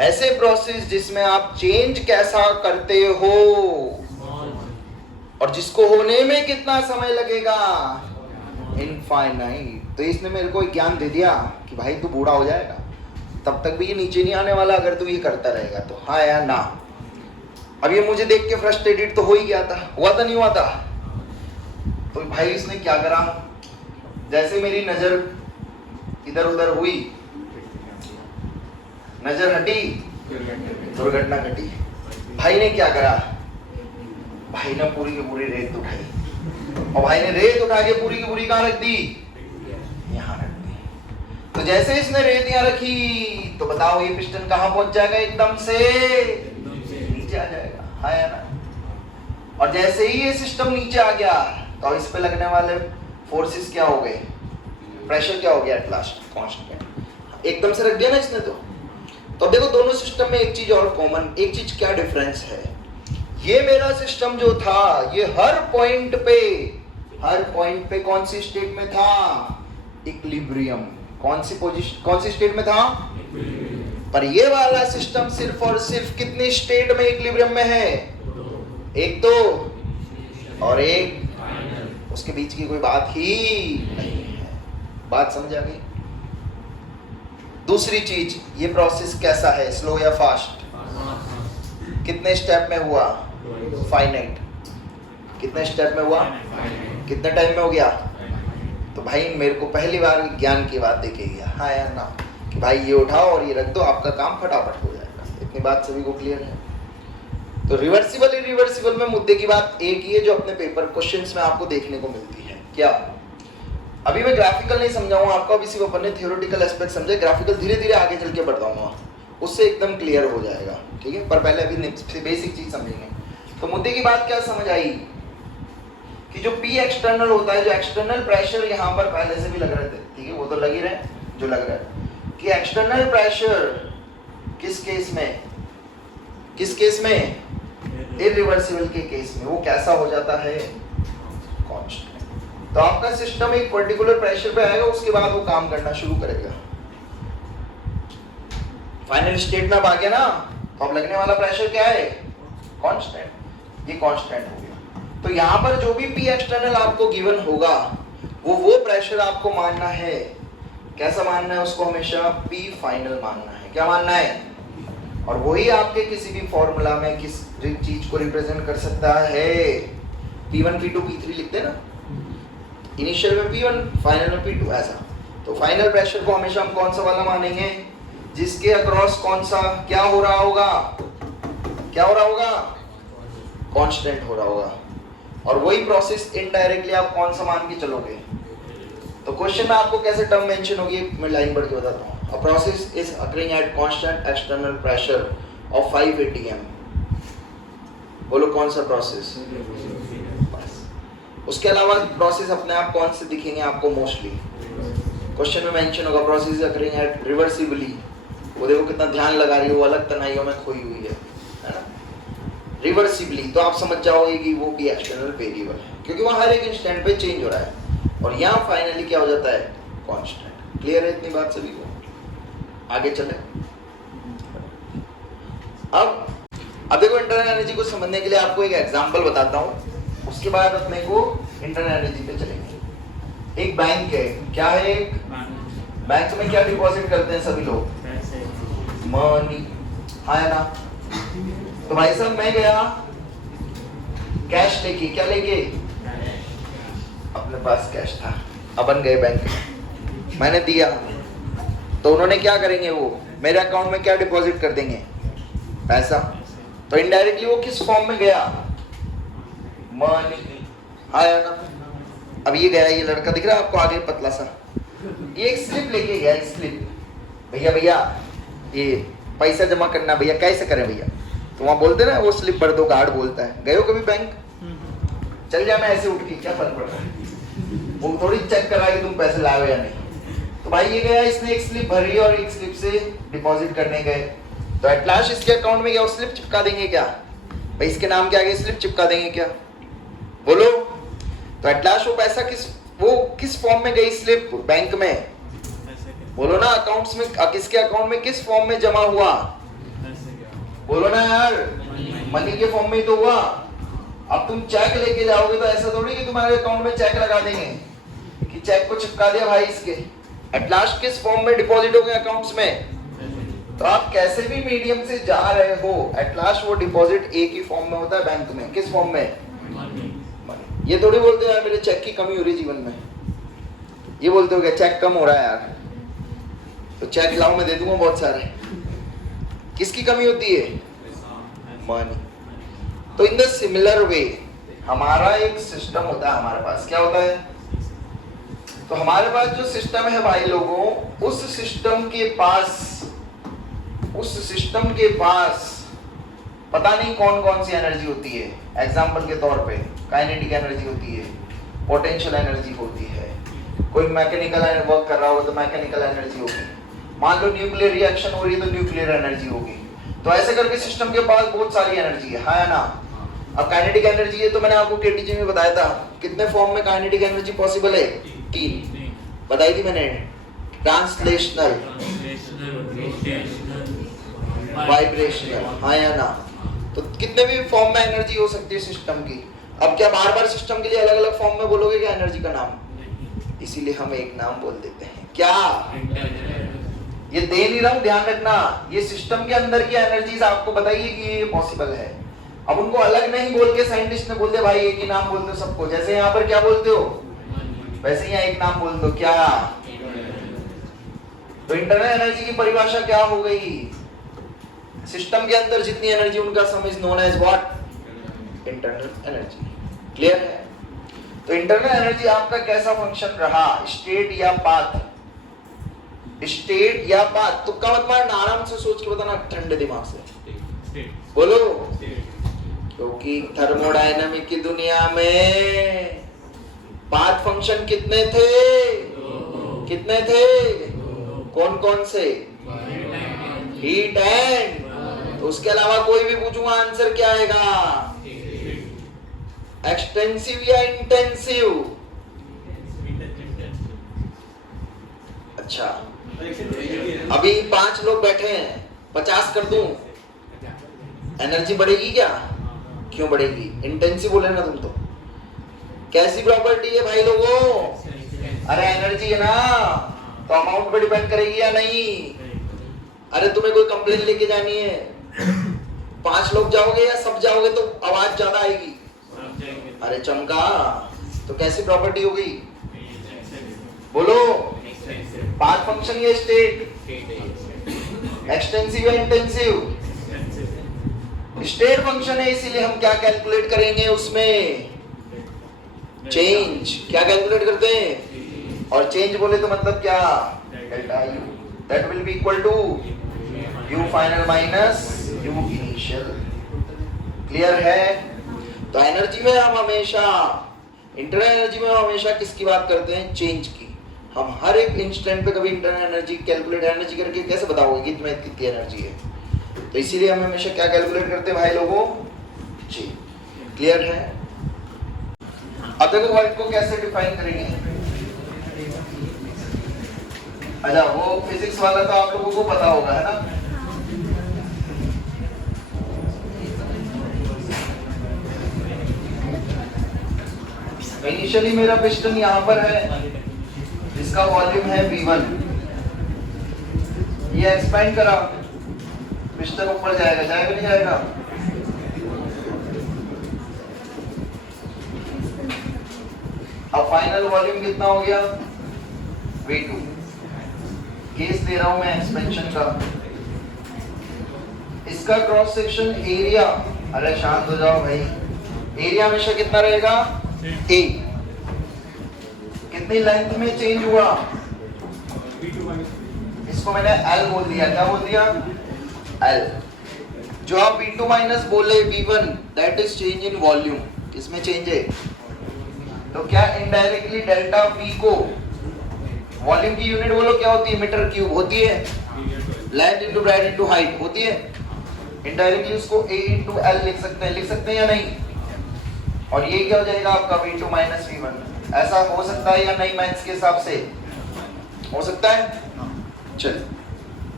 ऐसे प्रोसेस जिसमें आप चेंज कैसा करते हो और जिसको होने में कितना समय लगेगा, इनफाइनाइट। तो इसने मेरे को ज्ञान दे दिया कि भाई तू बूढ़ा हो जाएगा तब तक भी ये नीचे नहीं आने वाला अगर तू ये करता रहेगा तो, हाँ या ना। अब ये मुझे देख के फ्रस्ट्रेटेड तो हो ही गया था, हुआ था नहीं हुआ था। तो भाई इसने क्या करा, जैसे मेरी नजर इधर उधर हुई, नजर हटी, दुर्घटना घटी। भाई ने क्या करा, भाई ने पूरी की पूरी रेत उठाई और भाई ने रेत उठा के पूरी की पूरी कहाँ रख दी, यहाँ रख दी। तो जैसे इसने रेत यहाँ रखी तो बताओ ये पिस्टन कहाँ पहुंच जाएगा, एकदम से नीचे आ जाएगा, हाँ या ना। और जैसे ही ये सिस्टम नीचे आ गया तो इस पे लगने वाले फोर्सेस क्या हो गए, प्रेशर क्या हो गया, एट लास्ट कांस्टेंट, एकदम से रख दिया ना इसने। तो अब देखो दोनों सिस्टम में एक चीज और कॉमन, एक चीज क्या डिफरेंस है, ये मेरा सिस्टम जो था ये हर पॉइंट पे कौन सी स्टेट में था, इक्विलिब्रियम। कौन सी पोजीशन, कौन सी स्टेट में था, पर ये वाला सिस्टम सिर्फ और सिर्फ कितनी स्टेट में इक्विलिब्रियम में है, एक तो और एक, उसके बीच की कोई बात ही नहीं है। बात समझ आ गई। दूसरी चीज, ये प्रोसेस कैसा है, स्लो या फास्ट, कितने स्टेप में हुआ, फाइनाइट, कितने स्टेप में हुआ, कितने टाइम में हो गया। तो भाई मेरे को पहली बार ज्ञान की बात देके गया, हाँ या ना, कि भाई ये उठाओ और ये रख दो, आपका काम फटाफट हो जाएगा। इतनी बात सभी को क्लियर है। तो रिवर्सिबल इरिवर्सिबल में मुद्दे की बात एक ही है जो अपने पेपर क्वेश्चंस में आपको देखने को मिलती है। क्या, अभी मैं ग्राफिकल नहीं समझाऊंगा आपको, अभी सिर्फ अपन ने थियोरेटिकल एस्पेक्ट समझे, ग्राफिकल धीरे धीरे आगे चल के बताऊंगा, उससे एकदम क्लियर हो जाएगा, ठीक है। पर पहले अभी बेसिक चीज समझेंगे। तो मुद्दे की बात क्या समझ आई कि जो पी एक्सटर्नल होता है, जो एक्सटर्नल प्रेशर यहाँ पर पहले से भी लग रहे थे, ठीक है, वो तो लग ही रहे जो लग रहा है, कि एक्सटर्नल प्रेशर किस केस में, किस केस में, इरिवर्सिबल के केस में वो कैसा हो जाता है, कांस्टेंट। तो आपका सिस्टम एक पर्टिकुलर प्रेशर पे आएगा, उसके बाद वो काम करना शुरू करेगा। फाइनल स्टेट में आ गया ना, तो अब लगने वाला प्रेशर क्या है, कांस्टेंट। ये कांस्टेंट हो गया। तो यहाँ पर जो भी पी एक्सटर्नल आपको गिवन होगा वो प्रेशर आपको मानना है। कैसा मानना है उसको, हमेशा पी फाइनल मानना है। क्या मानना है, और वही आपके किसी भी फॉर्मूला में किस चीज को रिप्रेजेंट कर सकता है, P1 P2 P3 लिखते हैं ना, इनिशियल में P1 फाइनल में P2 ऐसा। तो फाइनल प्रेशर को हमेशा हम कौन सा वाला मानेंगे, जिसके अक्रॉस कौन सा क्या हो रहा होगा, क्या हो रहा होगा, कांस्टेंट हो रहा होगा। और वही प्रोसेस इनडायरेक्टली आप कौन सा मान के चलोगे। तो क्वेश्चन में आपको कैसे टर्म मेंशन होगी, मैं लाइन पढ़ के बताता हूँ। A process is occurring at constant external pressure of 5 atm। बोलो कौन सा प्रोसेस, बस। उसके अलावा प्रोसेस अपने आप कौन से दिखेंगे आपको, मोस्टली क्वेश्चन में मेंशन होगा process is occurring at reversibly. वो देखो कितना ध्यान लगा रही है, वो अलग तनाइयों में खोई हुई है ना, रिवर्सिबली। तो आप समझ जाओगे कि वो भी एक्सटर्नल वेरिएबल है, क्योंकि वहाँ हर एक इंस्टेंट पे चेंज हो रहा है, और यहाँ फाइनली क्या हो जाता है, कांस्टेंट। क्लियर है इतनी बात सभी को, आगे चले। अब देखो इंटरनल एनर्जी को समझने के लिए आपको एक एग्जांपल बताता हूँ, उसके बाद अपने को इंटरनल एनर्जी पे चलेंगे। एक बैंक है, क्या है, एक बैंक में क्या डिपॉजिट करते हैं सभी लोग, मनी, हाँ ना। तो भाई साहब मैं गया कैश लेके, क्या लेके, अपने पास कैश था, अपन गए बैंक में, मैंने दिया, तो उन्होंने क्या करेंगे, वो मेरे अकाउंट में क्या डिपॉजिट कर देंगे, पैसा। तो इनडायरेक्टली वो किस फॉर्म में गया, मनी, हाँ ना। अब ये गया, ये लड़का दिख रहा है आपको आगे पतला सा, ये एक स्लिप लेके गया, स्लिप, भैया भैया ये पैसा जमा करना, भैया कैसे करें भैया। तो वहाँ बोलते ना वो स्लिप भर दो, गार्ड बोलता है। गए हो कभी बैंक, चल जा मैं ऐसे उठ के, क्या फर्क पड़ रहा है, वो थोड़ी चेक कर रहा है कि तुम पैसे लाए हो या नहीं। तो भाई ये गया, इसने एक स्लिप भरी और एक स्लिप से डिपॉजिट करने गए, तो एट लास्ट इसके अकाउंट में क्या वो स्लिप चिपका देंगे क्या? भाई इसके नाम के आगे स्लिप चिपका देंगे क्या? बोलो। तो एट लास्ट वो पैसा किस फॉर्म में गई स्लिप? बैंक में। बोलो ना, अकाउंट्स में किसके अकाउंट में किस फॉर्म में जमा हुआ? बोलो ना यार, मनी के फॉर्म में ही तो हुआ। अब तुम चेक लेके जाओगे तो ऐसा थोड़ी कि तुम्हारे अकाउंट में चेक लगा देंगे कि चेक को चिपका दिया भाई इसके। एट लास्ट किस फॉर्म में डिपॉजिट हो गए अकाउंट्स में? तो आप कैसे भी मीडियम से जा रहे हो, एट लास्ट वो डिपॉजिट एक ही फॉर्म में होता है बैंक में। किस फॉर्म में? मनी। ये थोड़ी बोलते हो यार मेरे चेक की कमी हो रही जीवन में, ये बोलते हो क्या चेक कम हो रहा है यार, तो चेक लाओ मैं दे दूंगा बहुत सारे। किसकी कमी होती है? मनी। तो इन द सिमिलर वे हमारा एक सिस्टम होता है, हमारे पास क्या होता है? तो हमारे पास जो सिस्टम है भाई लोगों, उस सिस्टम के पास पता नहीं कौन कौन सी एनर्जी होती है। एग्जाम्पल के तौर पे काइनेटिक एनर्जी होती है, पोटेंशियल एनर्जी होती है, कोई मैकेनिकल वर्क कर रहा होगा तो मैकेनिकल एनर्जी होगी, मान लो न्यूक्लियर रिएक्शन हो रही है तो न्यूक्लियर एनर्जी होगी। तो ऐसे करके सिस्टम के पास बहुत सारी एनर्जी है, हाँ ना? अब काइनेटिक एनर्जी है तो मैंने आपको केटीजी में बताया था कितने फॉर्म में काइनेटिक एनर्जी पॉसिबल है? 3 बताई थी मैंने। ट्रांसलेशनल, वाइब्रेशनल, हाँ या ना? तो कितने भी फॉर्म में एनर्जी हो सकती है सिस्टम की। अब क्या बार बार सिस्टम के लिए अलग अलग फॉर्म में बोलोगे क्या एनर्जी का नाम? इसीलिए हम एक नाम बोल देते हैं, क्या? ये दे नहीं रहा हूं, ध्यान रखना। ये सिस्टम के अंदर की एनर्जीज आपको बताइए कि ये पॉसिबल है। अब उनको अलग नहीं बोल के साइंटिस्ट ने बोल दिया भाई एक ही नाम बोल दो सबको। जैसे यहाँ पर क्या बोलते हो वैसे यहाँ एक नाम बोल दो, क्या? तो इंटरनल एनर्जी की परिभाषा क्या हो गई? सिस्टम के अंदर जितनी एनर्जी उनका sum is known as what? Internal energy. Clear है? तो इंटरनल एनर्जी आपका कैसा फंक्शन रहा? स्टेट या पाथ? स्टेट या पाथ? तुक्का मत मारना, आराम से सोच के बताना ठंडे दिमाग से। बोलो। क्योंकि थर्मोडायनामिक की दुनिया में पाथ फंक्शन कितने थे? कितने थे? कौन कौन से? हीट एंड, तो उसके अलावा कोई भी पूछूंगा आंसर क्या आएगा? एक्सटेंसिव या इंटेंसिव? अच्छा, अभी 5 लोग बैठे हैं, 50 कर दूं, एनर्जी बढ़ेगी क्या? क्यों बढ़ेगी? इंटेंसिव बोले ना तुम तो। कैसी प्रॉपर्टी है भाई लोगों? अरे एनर्जी है ना, तो अमाउंट पे डिपेंड करेगी या नहीं? अरे तुम्हें कोई कंप्लेन लेके जानी है, 5 लोग जाओगे या सब जाओगे तो आवाज ज्यादा आएगी? अरे चमका, तो कैसी प्रॉपर्टी हो गई? बोलो। पाथ फंक्शन या स्टेट? एक्सटेंसिव या इंटेंसिव? स्टेट फंक्शन है, इसीलिए हम क्या कैलकुलेट करेंगे उसमें? चेंज। क्या कैलकुलेट करते हैं? और चेंज बोले तो मतलब क्या? Delta U, that will be equal to U final minus U initial. Clear है? तो एनर्जी में हम हमेशा, इंटरनल एनर्जी में हम हमेशा किसकी बात करते हैं? चेंज की। हम हर एक इंस्टेंट पे कभी इंटरनल एनर्जी कैलकुलेट एनर्जी करके कैसे बताओगे कि तुम्हें कितनी एनर्जी है? तो इसीलिए हम हमेशा क्या कैलकुलेट करते हैं भाई लोगों? जी। क्लियर है? अब देखो वर्ड को कैसे डिफाइन करेंगे। अच्छा, वो फिजिक्स वाला तो आप लोगों को पता होगा, है ना? इनिशियली मेरा पिस्टन यहाँ पर है, इसका वॉल्यूम है V1, ये एक्सपेंड करा, पिस्टन ऊपर जाएगा, जाएगा नहीं जाएगा? अब फाइनल वॉल्यूम कितना हो गया? V2। केस दे रहा हूं मैं एक्सपेंशन का। इसका क्रॉस सेक्शन एरिया, अरे शांत हो जाओ भाई, एरिया हमेशा कितना रहेगा? A। कितनी लेंथ में चेंज हुआ? इसको मैंने L बोल दिया। क्या बोल दिया? L। जो आप V2 माइनस बोले V1, that is change in volume. किसमें चेंज है? तो क्या इनडायरेक्टली डेल्टा वी को वॉल्यूम की यूनिट बोलो क्या होती है, मीटर क्यूब होती है, length into breadth into height होती है। इनडायरेक्टली उसको a इनटू एल लिख सकते हैं या नहीं, और ये क्या हो जाएगा आपका v2 माइनस v1। ऐसा हो सकता है या नहीं मैथ्स के हिसाब से, हो सकता है। चलिए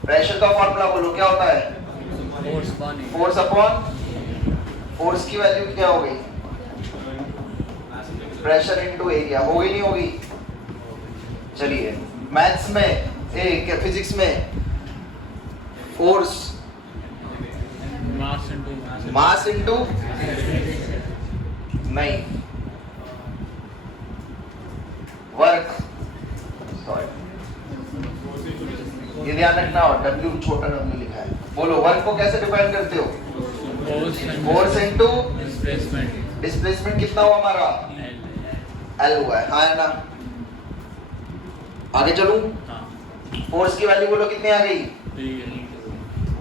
प्रेशर का फॉर्मूला बोलो क्या होता है, फोर्स अपॉन फोर्स की वैल्यू क्या हो गई, प्रेशर इनटू एरिया, हो गई नहीं होगी। चलिए मैथ्स में फिजिक्स में फोर्स मास इनटू नहीं वर्क, सॉरी ये ध्यान रखना, और W छोटा W लिखा है। बोलो वर्क को कैसे डिफाइन करते हो, फोर्स इनटू डिस्प्लेसमेंट कितना हुआ हमारा, L हुआ है, हाँ है ना। आगे चलूं, फोर्स की वैल्यू बोलो कितनी आ गई,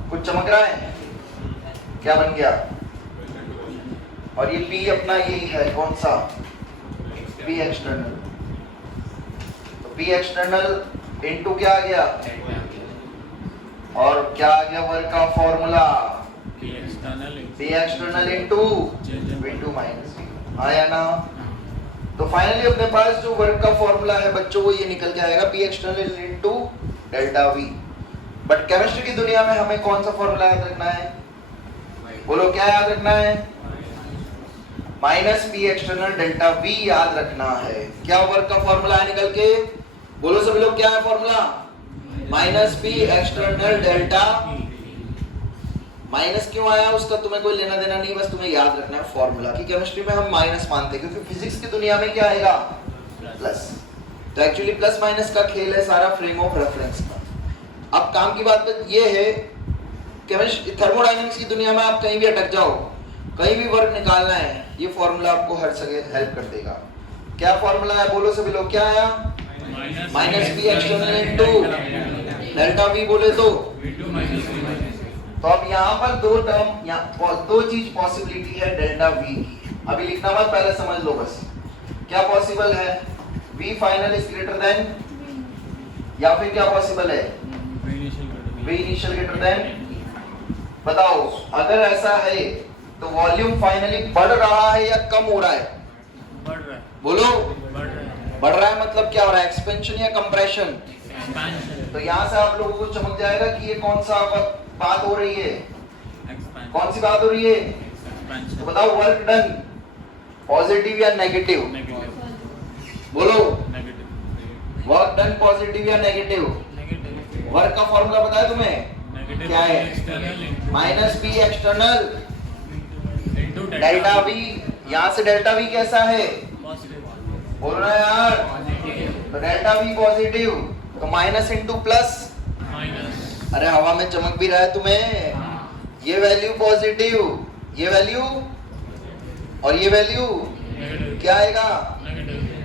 कुछ चमक रहा है, क्या बन गया, और ये P अपना यही है, कौन सा, P एक्सटर्नल। तो P एक्सटर्नल इनटू क्या आ गया, और क्या आ गया वर्क का formula, P external into V2 minus V, आया ना। तो फाइनली अपने पास जो वर्क का फॉर्मूला है बच्चों वो ये निकल के आएगा, P external into delta V। But chemistry की दुनिया में हमें कौन सा फॉर्मूला याद रखना है, बोलो क्या याद रखना है, minus P external delta V याद रखना है। क्या वर्क का फॉर्मूला है निकल के, बोलो सभी लोग क्या है formula, minus P external delta. Minus क्यों आया उसका तुम्हें कोई लेना देना नहीं, बस तुम्हें याद रखना है फॉर्मूला की। केमिस्ट्री में हम माइनस मानते हैं क्योंकि फिजिक्स की दुनिया में क्या आएगा, प्लस। तो एक्चुअली प्लस माइनस का खेल है सारा फ्रेम ऑफ रेफरेंस का। अब काम की बात ये है, केमिस्ट्री थर्मोडायनेमिक्स की दुनिया में आप कहीं भी अटक जाओ, कहीं भी वर्क निकालना है, ये फॉर्मूला आपको हर जगह हेल्प कर देगा। क्या फॉर्मूला है बोलो सभी लोग, क्या आया, minus P external into delta V बोले तो अब यहाँ पर दो टर्म, दो चीज पॉसिबिलिटी है डेल्टा V की। अभी लिखना मत, पहले समझ लो बस क्या पॉसिबल है, V final is greater than, या फिर क्या पॉसिबल है, V इनिशियल ग्रेटर देन। बताओ अगर ऐसा है तो वॉल्यूम फाइनली बढ़ रहा है या कम हो रहा है, बढ़ रहा है, बोलो बढ़ रहा है मतलब क्या हो रहा है, एक्सपेंशन या कंप्रेशन। तो यहाँ से आप लोगों को चमक जाएगा कि ये कौन सा बात हो रही है, कौन सी बात हो रही है। तो बताओ वर्क डन पॉजिटिव या नेगेटिव, बोलो वर्क डन पॉजिटिव या नेगेटिव। वर्क का फॉर्मूला बताया तुम्हें क्या है, minus P external delta V। यहाँ से डेल्टा V कैसा है, बोल रहा है यार, तो डेल्टा V पॉजिटिव, तो माइनस इंटू प्लस, अरे हवा में चमक भी रहा है तुम्हें। ये वैल्यू पॉजिटिव, ये वैल्यू और ये वैल्यू क्या आएगा,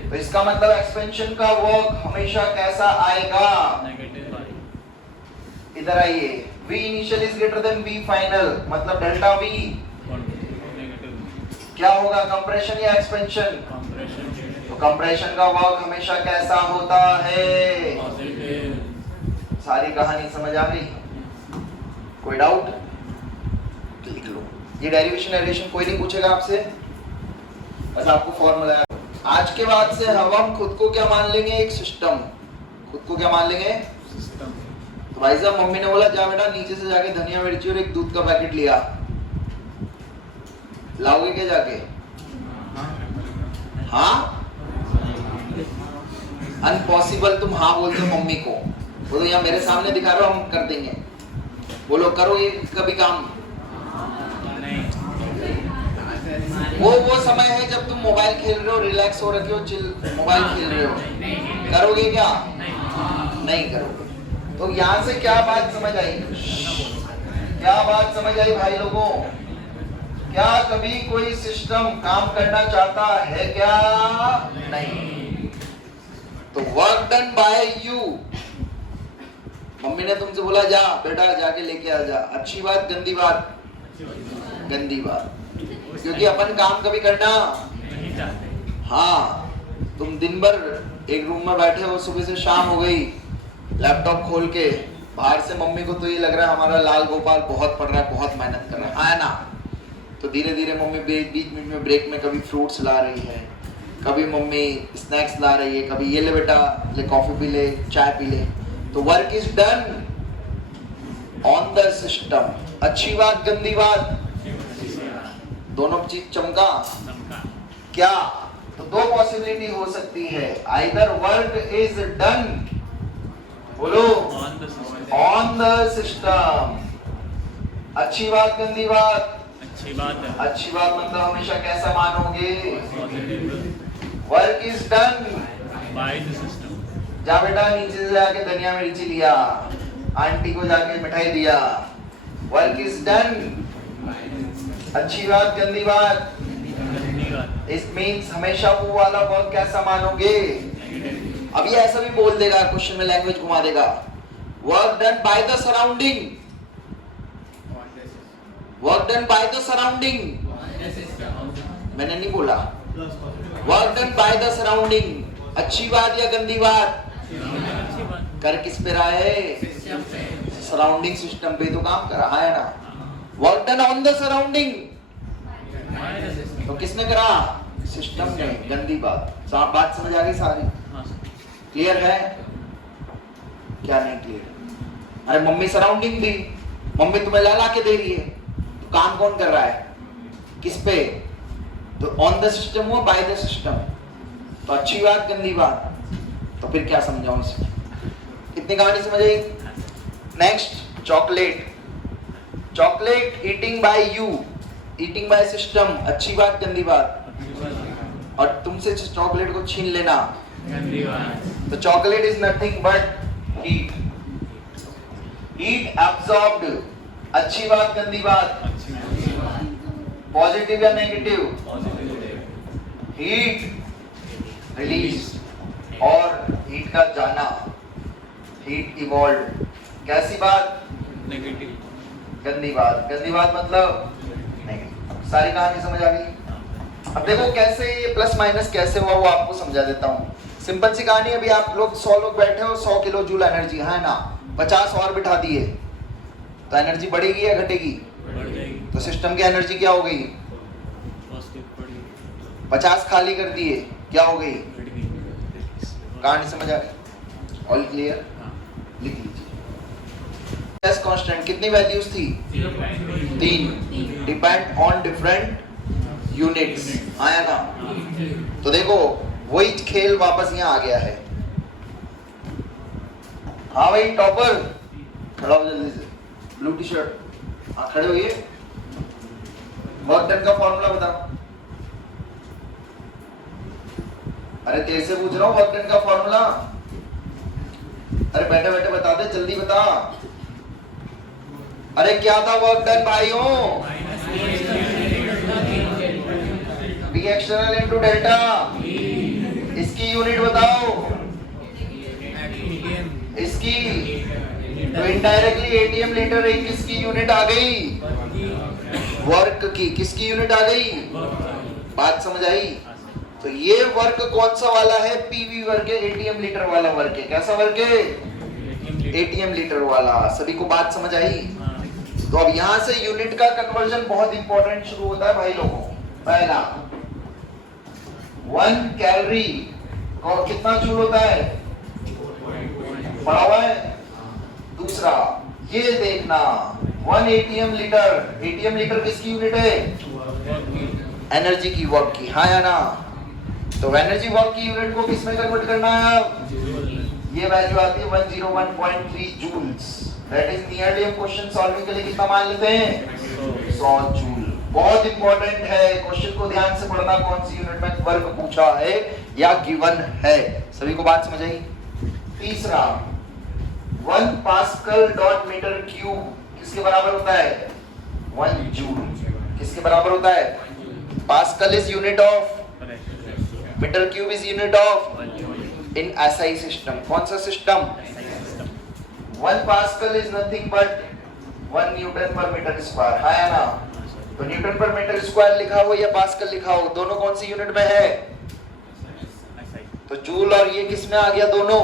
तो इसका मतलब एक्सपेंशन का वर्क हमेशा कैसा आएगा, इधर आइए, V initial is greater than V final, मतलब डेल्टा V क्या होगा, कंप्रेशन या एक्सपेंशन। तो कंप्रेशन का वर्क हमेशा कैसा होता है, सारी कहानी समझ आ गई, कोई डाउट लिख लो। ये डेरिवेशन एडिशन कोई नहीं पूछेगा आपसे, बस आपको फॉर्मूला। आज के बाद से हम खुद को क्या मान लेंगे, एक सिस्टम। खुद को क्या मान लेंगे, सिस्टम। तो भाई साहब मम्मी ने बोला जा बेटा नीचे से जाके धनिया मिर्ची और एक दूध का पैकेट लिया, लाओगे क्या जाके, हाँ अनपॉसिबल, तुम हाँ बोलते हो मम्मी को, वो तो यहाँ मेरे सामने दिखा रहे हो, हम कर देंगे, बोलो करो ये कभी काम। वो समय है जब तुम मोबाइल खेल रहे हो, रिलैक्स हो रखे हो, चिल मोबाइल खेल रहे हो, करोगे क्या, नहीं करोगे। तो यहाँ से क्या बात समझ आई, क्या बात समझ आई भाई लोगों, क्या कभी कोई सिस्टम काम करना चाहता है क्या, नहीं। तो work done by you, mummy ने तुमसे बोला जा बेटा जाके लेके आ जा, अच्छी बात गंदी बात, गंदी बात, क्योंकि अपन काम कभी करना नहीं चाहते। हाँ तुम दिन भर एक रूम में बैठे हो, सुबह से शाम हो गई, लैपटॉप खोल के बाहर से मम्मी को तो ये लग रहा है हमारा लाल गोपाल बहुत पढ़ रहा है, बहुत मेहनत कर रहा है ना। तो धीरे धीरे मम्मी बीच में ब्रेक में कभी फ्रूट्स ला रही है, कभी मम्मी स्नैक्स ला रही है, कभी ये ले बेटा ले कॉफी पी ले, चाय पी ले। तो work is done on the system. अच्छी बात गंदी बात, दोनों चीज चमका क्या? तो दो पॉसिबिलिटी हो सकती है, आइदर वर्क इज डन, बोलो, ऑन द सिस्टम। अच्छी बात गंदी बात? अच्छी बात है। अच्छी बात मतलब हमेशा कैसा मानोगे? Work is done by the system. जा बेटा नीचे से जाके धनिया मिर्ची लिया, आंटी को जाके मिठाई दिया, वर्क इज डन। अच्छी बात गंदी बात? इट मीन्स हमेशा वो वाला वर्क कैसा मानोगे? अब ये ऐसा भी बोल देगा, क्वेश्चन में लैंग्वेज घुमा देगा, work done by the surrounding, work done by the surrounding. मैंने नहीं बोला, work done by the surrounding. अच्छी बात या गंदी बात? कर किस पे रहा है? सराउंडिंग सिस्टम पे तो काम कर रहा है ना। Work done on the surrounding, तो किसने करा? सिस्टम ने। गंदी बात। बात समझ आ गई सारी? क्लियर है? क्या नहीं क्लियर? अरे मम्मी सराउंडिंग दी, मम्मी तुम्हें ला के दे रही है, तो काम कौन कर रहा है? किस पे? तो ऑन द सिस्टम हो, बाय द सिस्टम। तो अच्छी बात गंदी बात? तो फिर क्या समझाऊं इसमें? कितनी कहानी समझ आई? Next, chocolate. Chocolate eating by you, eating by system. अच्छी बात गंदी बात? और तुमसे चॉकलेट को छीन लेना, गंदी बात। तो chocolate is nothing but heat, heat absorbed. अच्छी बात गंदी बात? पॉजिटिव या नेगेटिव? हीट रिलीज और हीट का जाना, हीट इवॉल्व। कैसी बात? नेगेटिव। गंदी बात। गंदी बात मतलब नेगेटिव। सारी कहानी समझ आ गई? अब देखो कैसे ये प्लस माइनस कैसे हुआ वो आपको समझा देता हूँ। सिंपल सी कहानी, अभी आप लोग 100 लोग बैठे हो, 100 किलो जूल एनर्जी है ना, 50 और बिठा दिए तो एनर्जी बढ़ेगी या घटेगी? बढ़ जाएगी। तो सिस्टम की एनर्जी क्या हो गई? पॉजिटिव बढ़ी। 50 खाली कर दिए, क्या हो गई? बढ़ गई। कहानी समझ आ गई? All clear? लिख लीजिए। एस कांस्टेंट कितनी वैल्यूज थी? 3। Depend on different units. आया ना? तो देखो वही खेल वापस यहाँ आ गया है। हाँ भाई टॉपर, खड़ा हो जल्दी से, ब्लू टी शर्ट। हाँ खड़े होइए। वर्क डन का फॉर्मूला बताओ। अरे तेरे से पूछ रहा हूँ वर्क डन का फॉर्मूला। अरे बैठे बैठे बता दे, जल्दी बता। अरे क्या था वर्क डन भाइयों? P external into delta. इसकी यूनिट बताओ। इसकी तो इनडायरेक्टली एटीएम लीटर एक किसकी यूनिट आ गई? वर्क की। किसकी यूनिट आ गई? बात समझ आई? तो ये वर्क कौन सा वाला है? पीवी वर्क है, एटीएम लीटर वाला वर्क है। कैसा वर्क है? एटीएम लीटर वाला। सभी को बात समझ आई? तो अब यहां से यूनिट का कन्वर्जन बहुत इंपॉर्टेंट शुरू होता है भाई लोगों। पहला 1 कैलोरी और कितना जूल होता है? पढ़ा हुआ है? दूसरा ये देखना 1 एटीएम लीटर। एटीएम लीटर किसकी यूनिट है? एनर्जी की, वर्क की। हाँ या ना? तो एनर्जी वर्क की यूनिट को किस में कन्वर्ट करना है? ये वैल्यू आती है 101.3 जूल्स। दैट इज नियरली हम क्वेश्चन सॉल्विंग के लिए कितना मान लेते हैं? 100 जूल। बहुत इंपॉर्टेंट है, क्वेश्चन को ध्यान से पढ़ना, कौन सी यूनिट में वर्क पूछा है या गिवन है। सभी को बात समझ आई? तीसरा 1 पास्कल डॉट मीटर क्यूब किसके बराबर होता है? 1 जूल। किसके बराबर होता है? Pascal is unit of, metre cube is unit of in SI system. कौन सा system? 1 pascal is nothing but 1 newton per metre square. हाँ या ना? तो न्यूटन पर मीटर स्क्वायर लिखा हो या पास्कल लिखा हो, दोनों कौन सी यूनिट में है? तो जूल और ये किस में आ गया दोनों?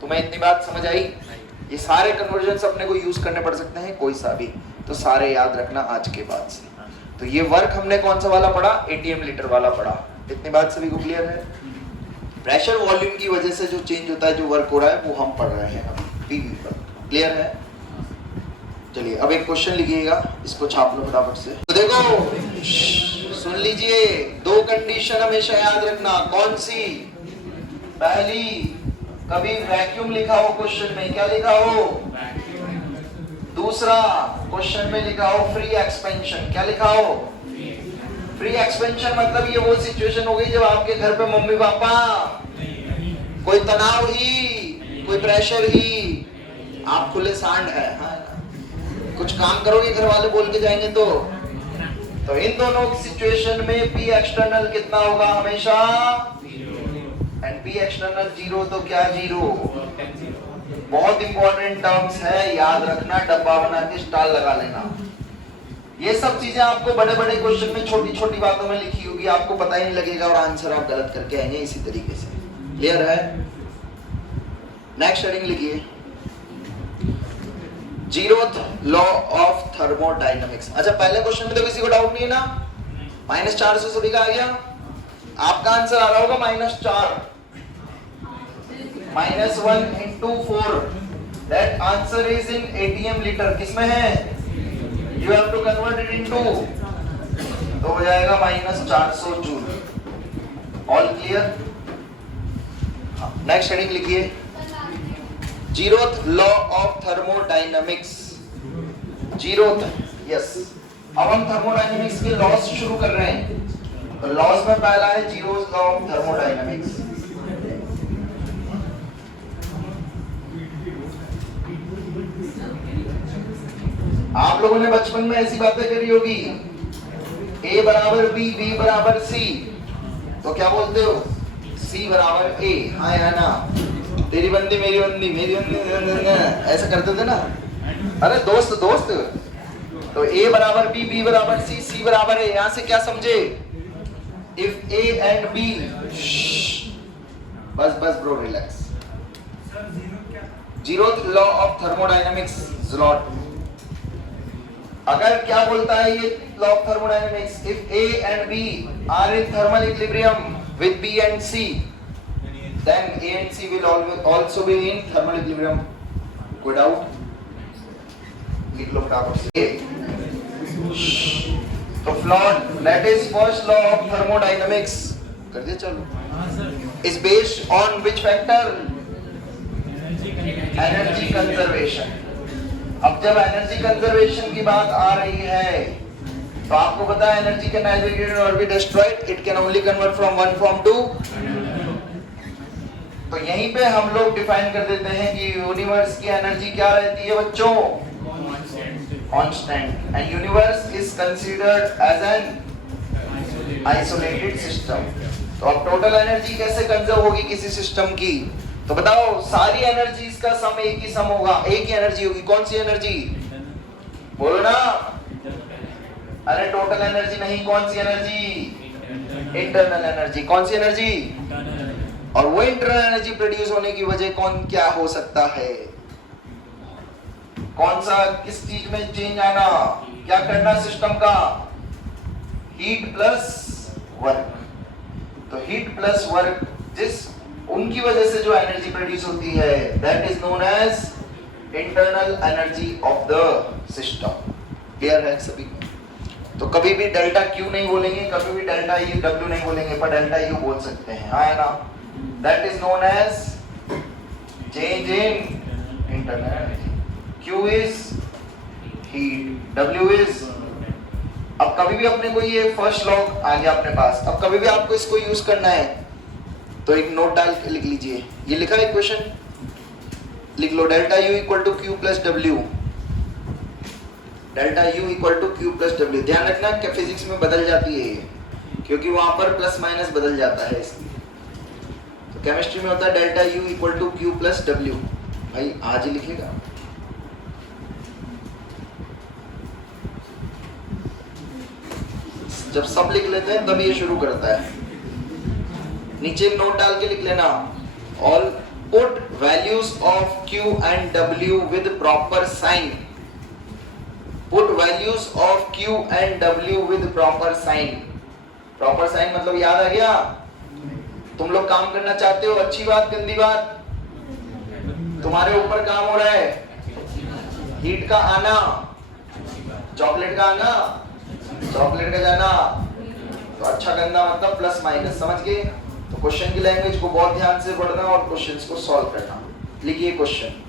तुम्हें इतनी बात समझ आई? ये सारे कन्वर्जन्स अपने को यूज करने पड़ सकते हैं, कोई सा भी, तो सारे याद रखना आज के बाद से। तो ये वर्क हमने कौन सा वाला पढ़ा? एटीएम लीटर वाला पढ़ा। इतनी बात सभी को क्लियर है? प्रेशर वॉल्यूम की वजह से जो चेंज होता है, जो वर्क हो रहा है, वो हम पढ़ रहे हैं अब पीवी पर। क्लियर है? चलिए अब एक क्वेश्चन लिखिएगा, इसको छाप लो फटाफट से। तो देखो सुन लीजिए, दो कंडीशन हमेशा याद रखना। कौन सी? पहली, कभी वैक्यूम लिखा हो क्वेश्चन में, क्या लिखा हो? दूसरा, क्वेश्चन में लिखा हो फ्री एक्सपेंशन, क्या लिखा हो? फ्री एक्सपेंशन मतलब ये वो सिचुएशन हो गई जब आपके घर पे मम्मी पापा कोई तनाव ही, कोई प्रेशर ही, आप खुले सांड है, हाँ? कुछ काम करोगे घर वाले बोल के जाएंगे तो इन दोनों सिचुएशन में पी एक्सटर्नल कितना होगा? हमेशा एंड पी एक्सटर्नल जीरो, तो क्या जीरो? बहुत इंपॉर्टेंट टर्म्स है, याद रखना, डब्बा बना के स्टार लगा लेना। ये सब चीजें आपको बड़े बड़े क्वेश्चन में छोटी छोटी बातों में लिखी होगी, आपको पता ही नहीं लगेगा और आंसर आप गलत करके आएंगे इसी तरीके से। क्लियर है? नेक्स्ट हेडिंग लिखिए, जीरोथ लॉ ऑफ थर्मोडायनेमिक्स। अच्छा, पहले क्वेश्चन में तो किसी को डाउट नहीं है ना? -400 सभी का आ गया। आपका आंसर आ रहा होगा -4, -1 into 4, that answer is in ATM liter। किसमें है? You have to convert it into, तो हो जाएगा -400 joule. All clear? Next heading लिखिए, zeroth law of thermodynamics. Zeroth, yes. अब हम थर्मोडायनेमिक्स के लॉस शुरू कर रहे हैं। तो लॉस में पहला है जीरोथ लॉ ऑफ थर्मोडायनेमिक्स। आप लोगों ने बचपन में ऐसी बातें करी होगी, A बराबर B, B बराबर C, तो क्या बोलते हो? C बराबर A, हाँ या ना? तेरी बंदी मेरी बंदी, मेरी बंदी, ऐसा करते थे ना? अरे दोस्त दोस्त। तो A बराबर B, B बराबर C, C बराबर A। यहाँ से क्या समझे? If A and B, बस बस bro, relax. Zeroth law of thermodynamics, ज़लॉट। अगर क्या बोलता है ये law of thermodynamics? If A and B are in thermal equilibrium with B and C, then A and C will also be in thermal equilibrium। कोई doubt? लिख लो फटाफट से। तो float, that is first law of thermodynamics, कर दिया चालू, is based on which factor? Energy conservation. अब जब एनर्जी कंजर्वेशन की बात आ रही है तो आपको पता है energy can neither be created nor be destroyed, it can only convert from one form to। तो यहीं पे हम लोग डिफाइन कर देते हैं कि यूनिवर्स की एनर्जी क्या रहती है बच्चों? Constant. And universe is considered as an isolated system. तो अब टोटल एनर्जी कैसे कंजर्व होगी किसी सिस्टम की? तो बताओ, सारी एनर्जीज का सम एक ही सम होगा, एक ही एनर्जी होगी। कौन सी एनर्जी? बोलो ना। अरे टोटल एनर्जी नहीं, कौन सी एनर्जी? Internal energy. कौन सी एनर्जी? और वो इंटरनल एनर्जी प्रोड्यूस होने की वजह कौन क्या हो सकता है? कौन सा, किस चीज में चेंज आना, क्या करना सिस्टम का? Heat plus work. तो हीट प्लस वर्क, जिस उनकी वजह से जो एनर्जी प्रोड्यूस होती है, that is known as internal energy of the system. Clear है सभी को? तो कभी भी डेल्टा क्यू नहीं बोलेंगे, कभी भी डेल्टा यू डब्ल्यू नहीं बोलेंगे, पर डेल्टा यू बोल सकते हैं, हाँ है ना? That is known as change in internal energy. Q is heat, W is. अब कभी भी अपने को ये फर्स्ट लॉ आ गया अपने पास, अब कभी भी आपको इसको यूज करना है तो एक नोट डाल के लिख लीजिए। ये लिखा है इक्वेशन, लिख लो, delta U equal to Q plus W. Delta U equal to Q plus W. ध्यान रखना कि फिजिक्स में बदल जाती है ये, क्योंकि वहां पर प्लस माइनस बदल जाता है इसलिए। तो केमिस्ट्री में होता है delta U equal to Q plus W. भाई आज ही लिखेगा। जब सब लिख लेते हैं तब ये शुरू करता है। नीचे नोट डाल के लिख लेना, all put values of Q and W with proper sign. Put values of Q and W with proper sign. Proper sign मतलब याद आ गया? तुम लोग काम करना चाहते हो, अच्छी बात गंदी बात? तुम्हारे ऊपर काम हो रहा है, हीट का आना, चॉकलेट का आना, चॉकलेट का जाना, तो अच्छा गंदा मतलब प्लस माइनस, समझ गए? तो क्वेश्चन की लैंग्वेज को बहुत ध्यान से पढ़ना और क्वेश्चंस को सॉल्व करना। लिखिए क्वेश्चन।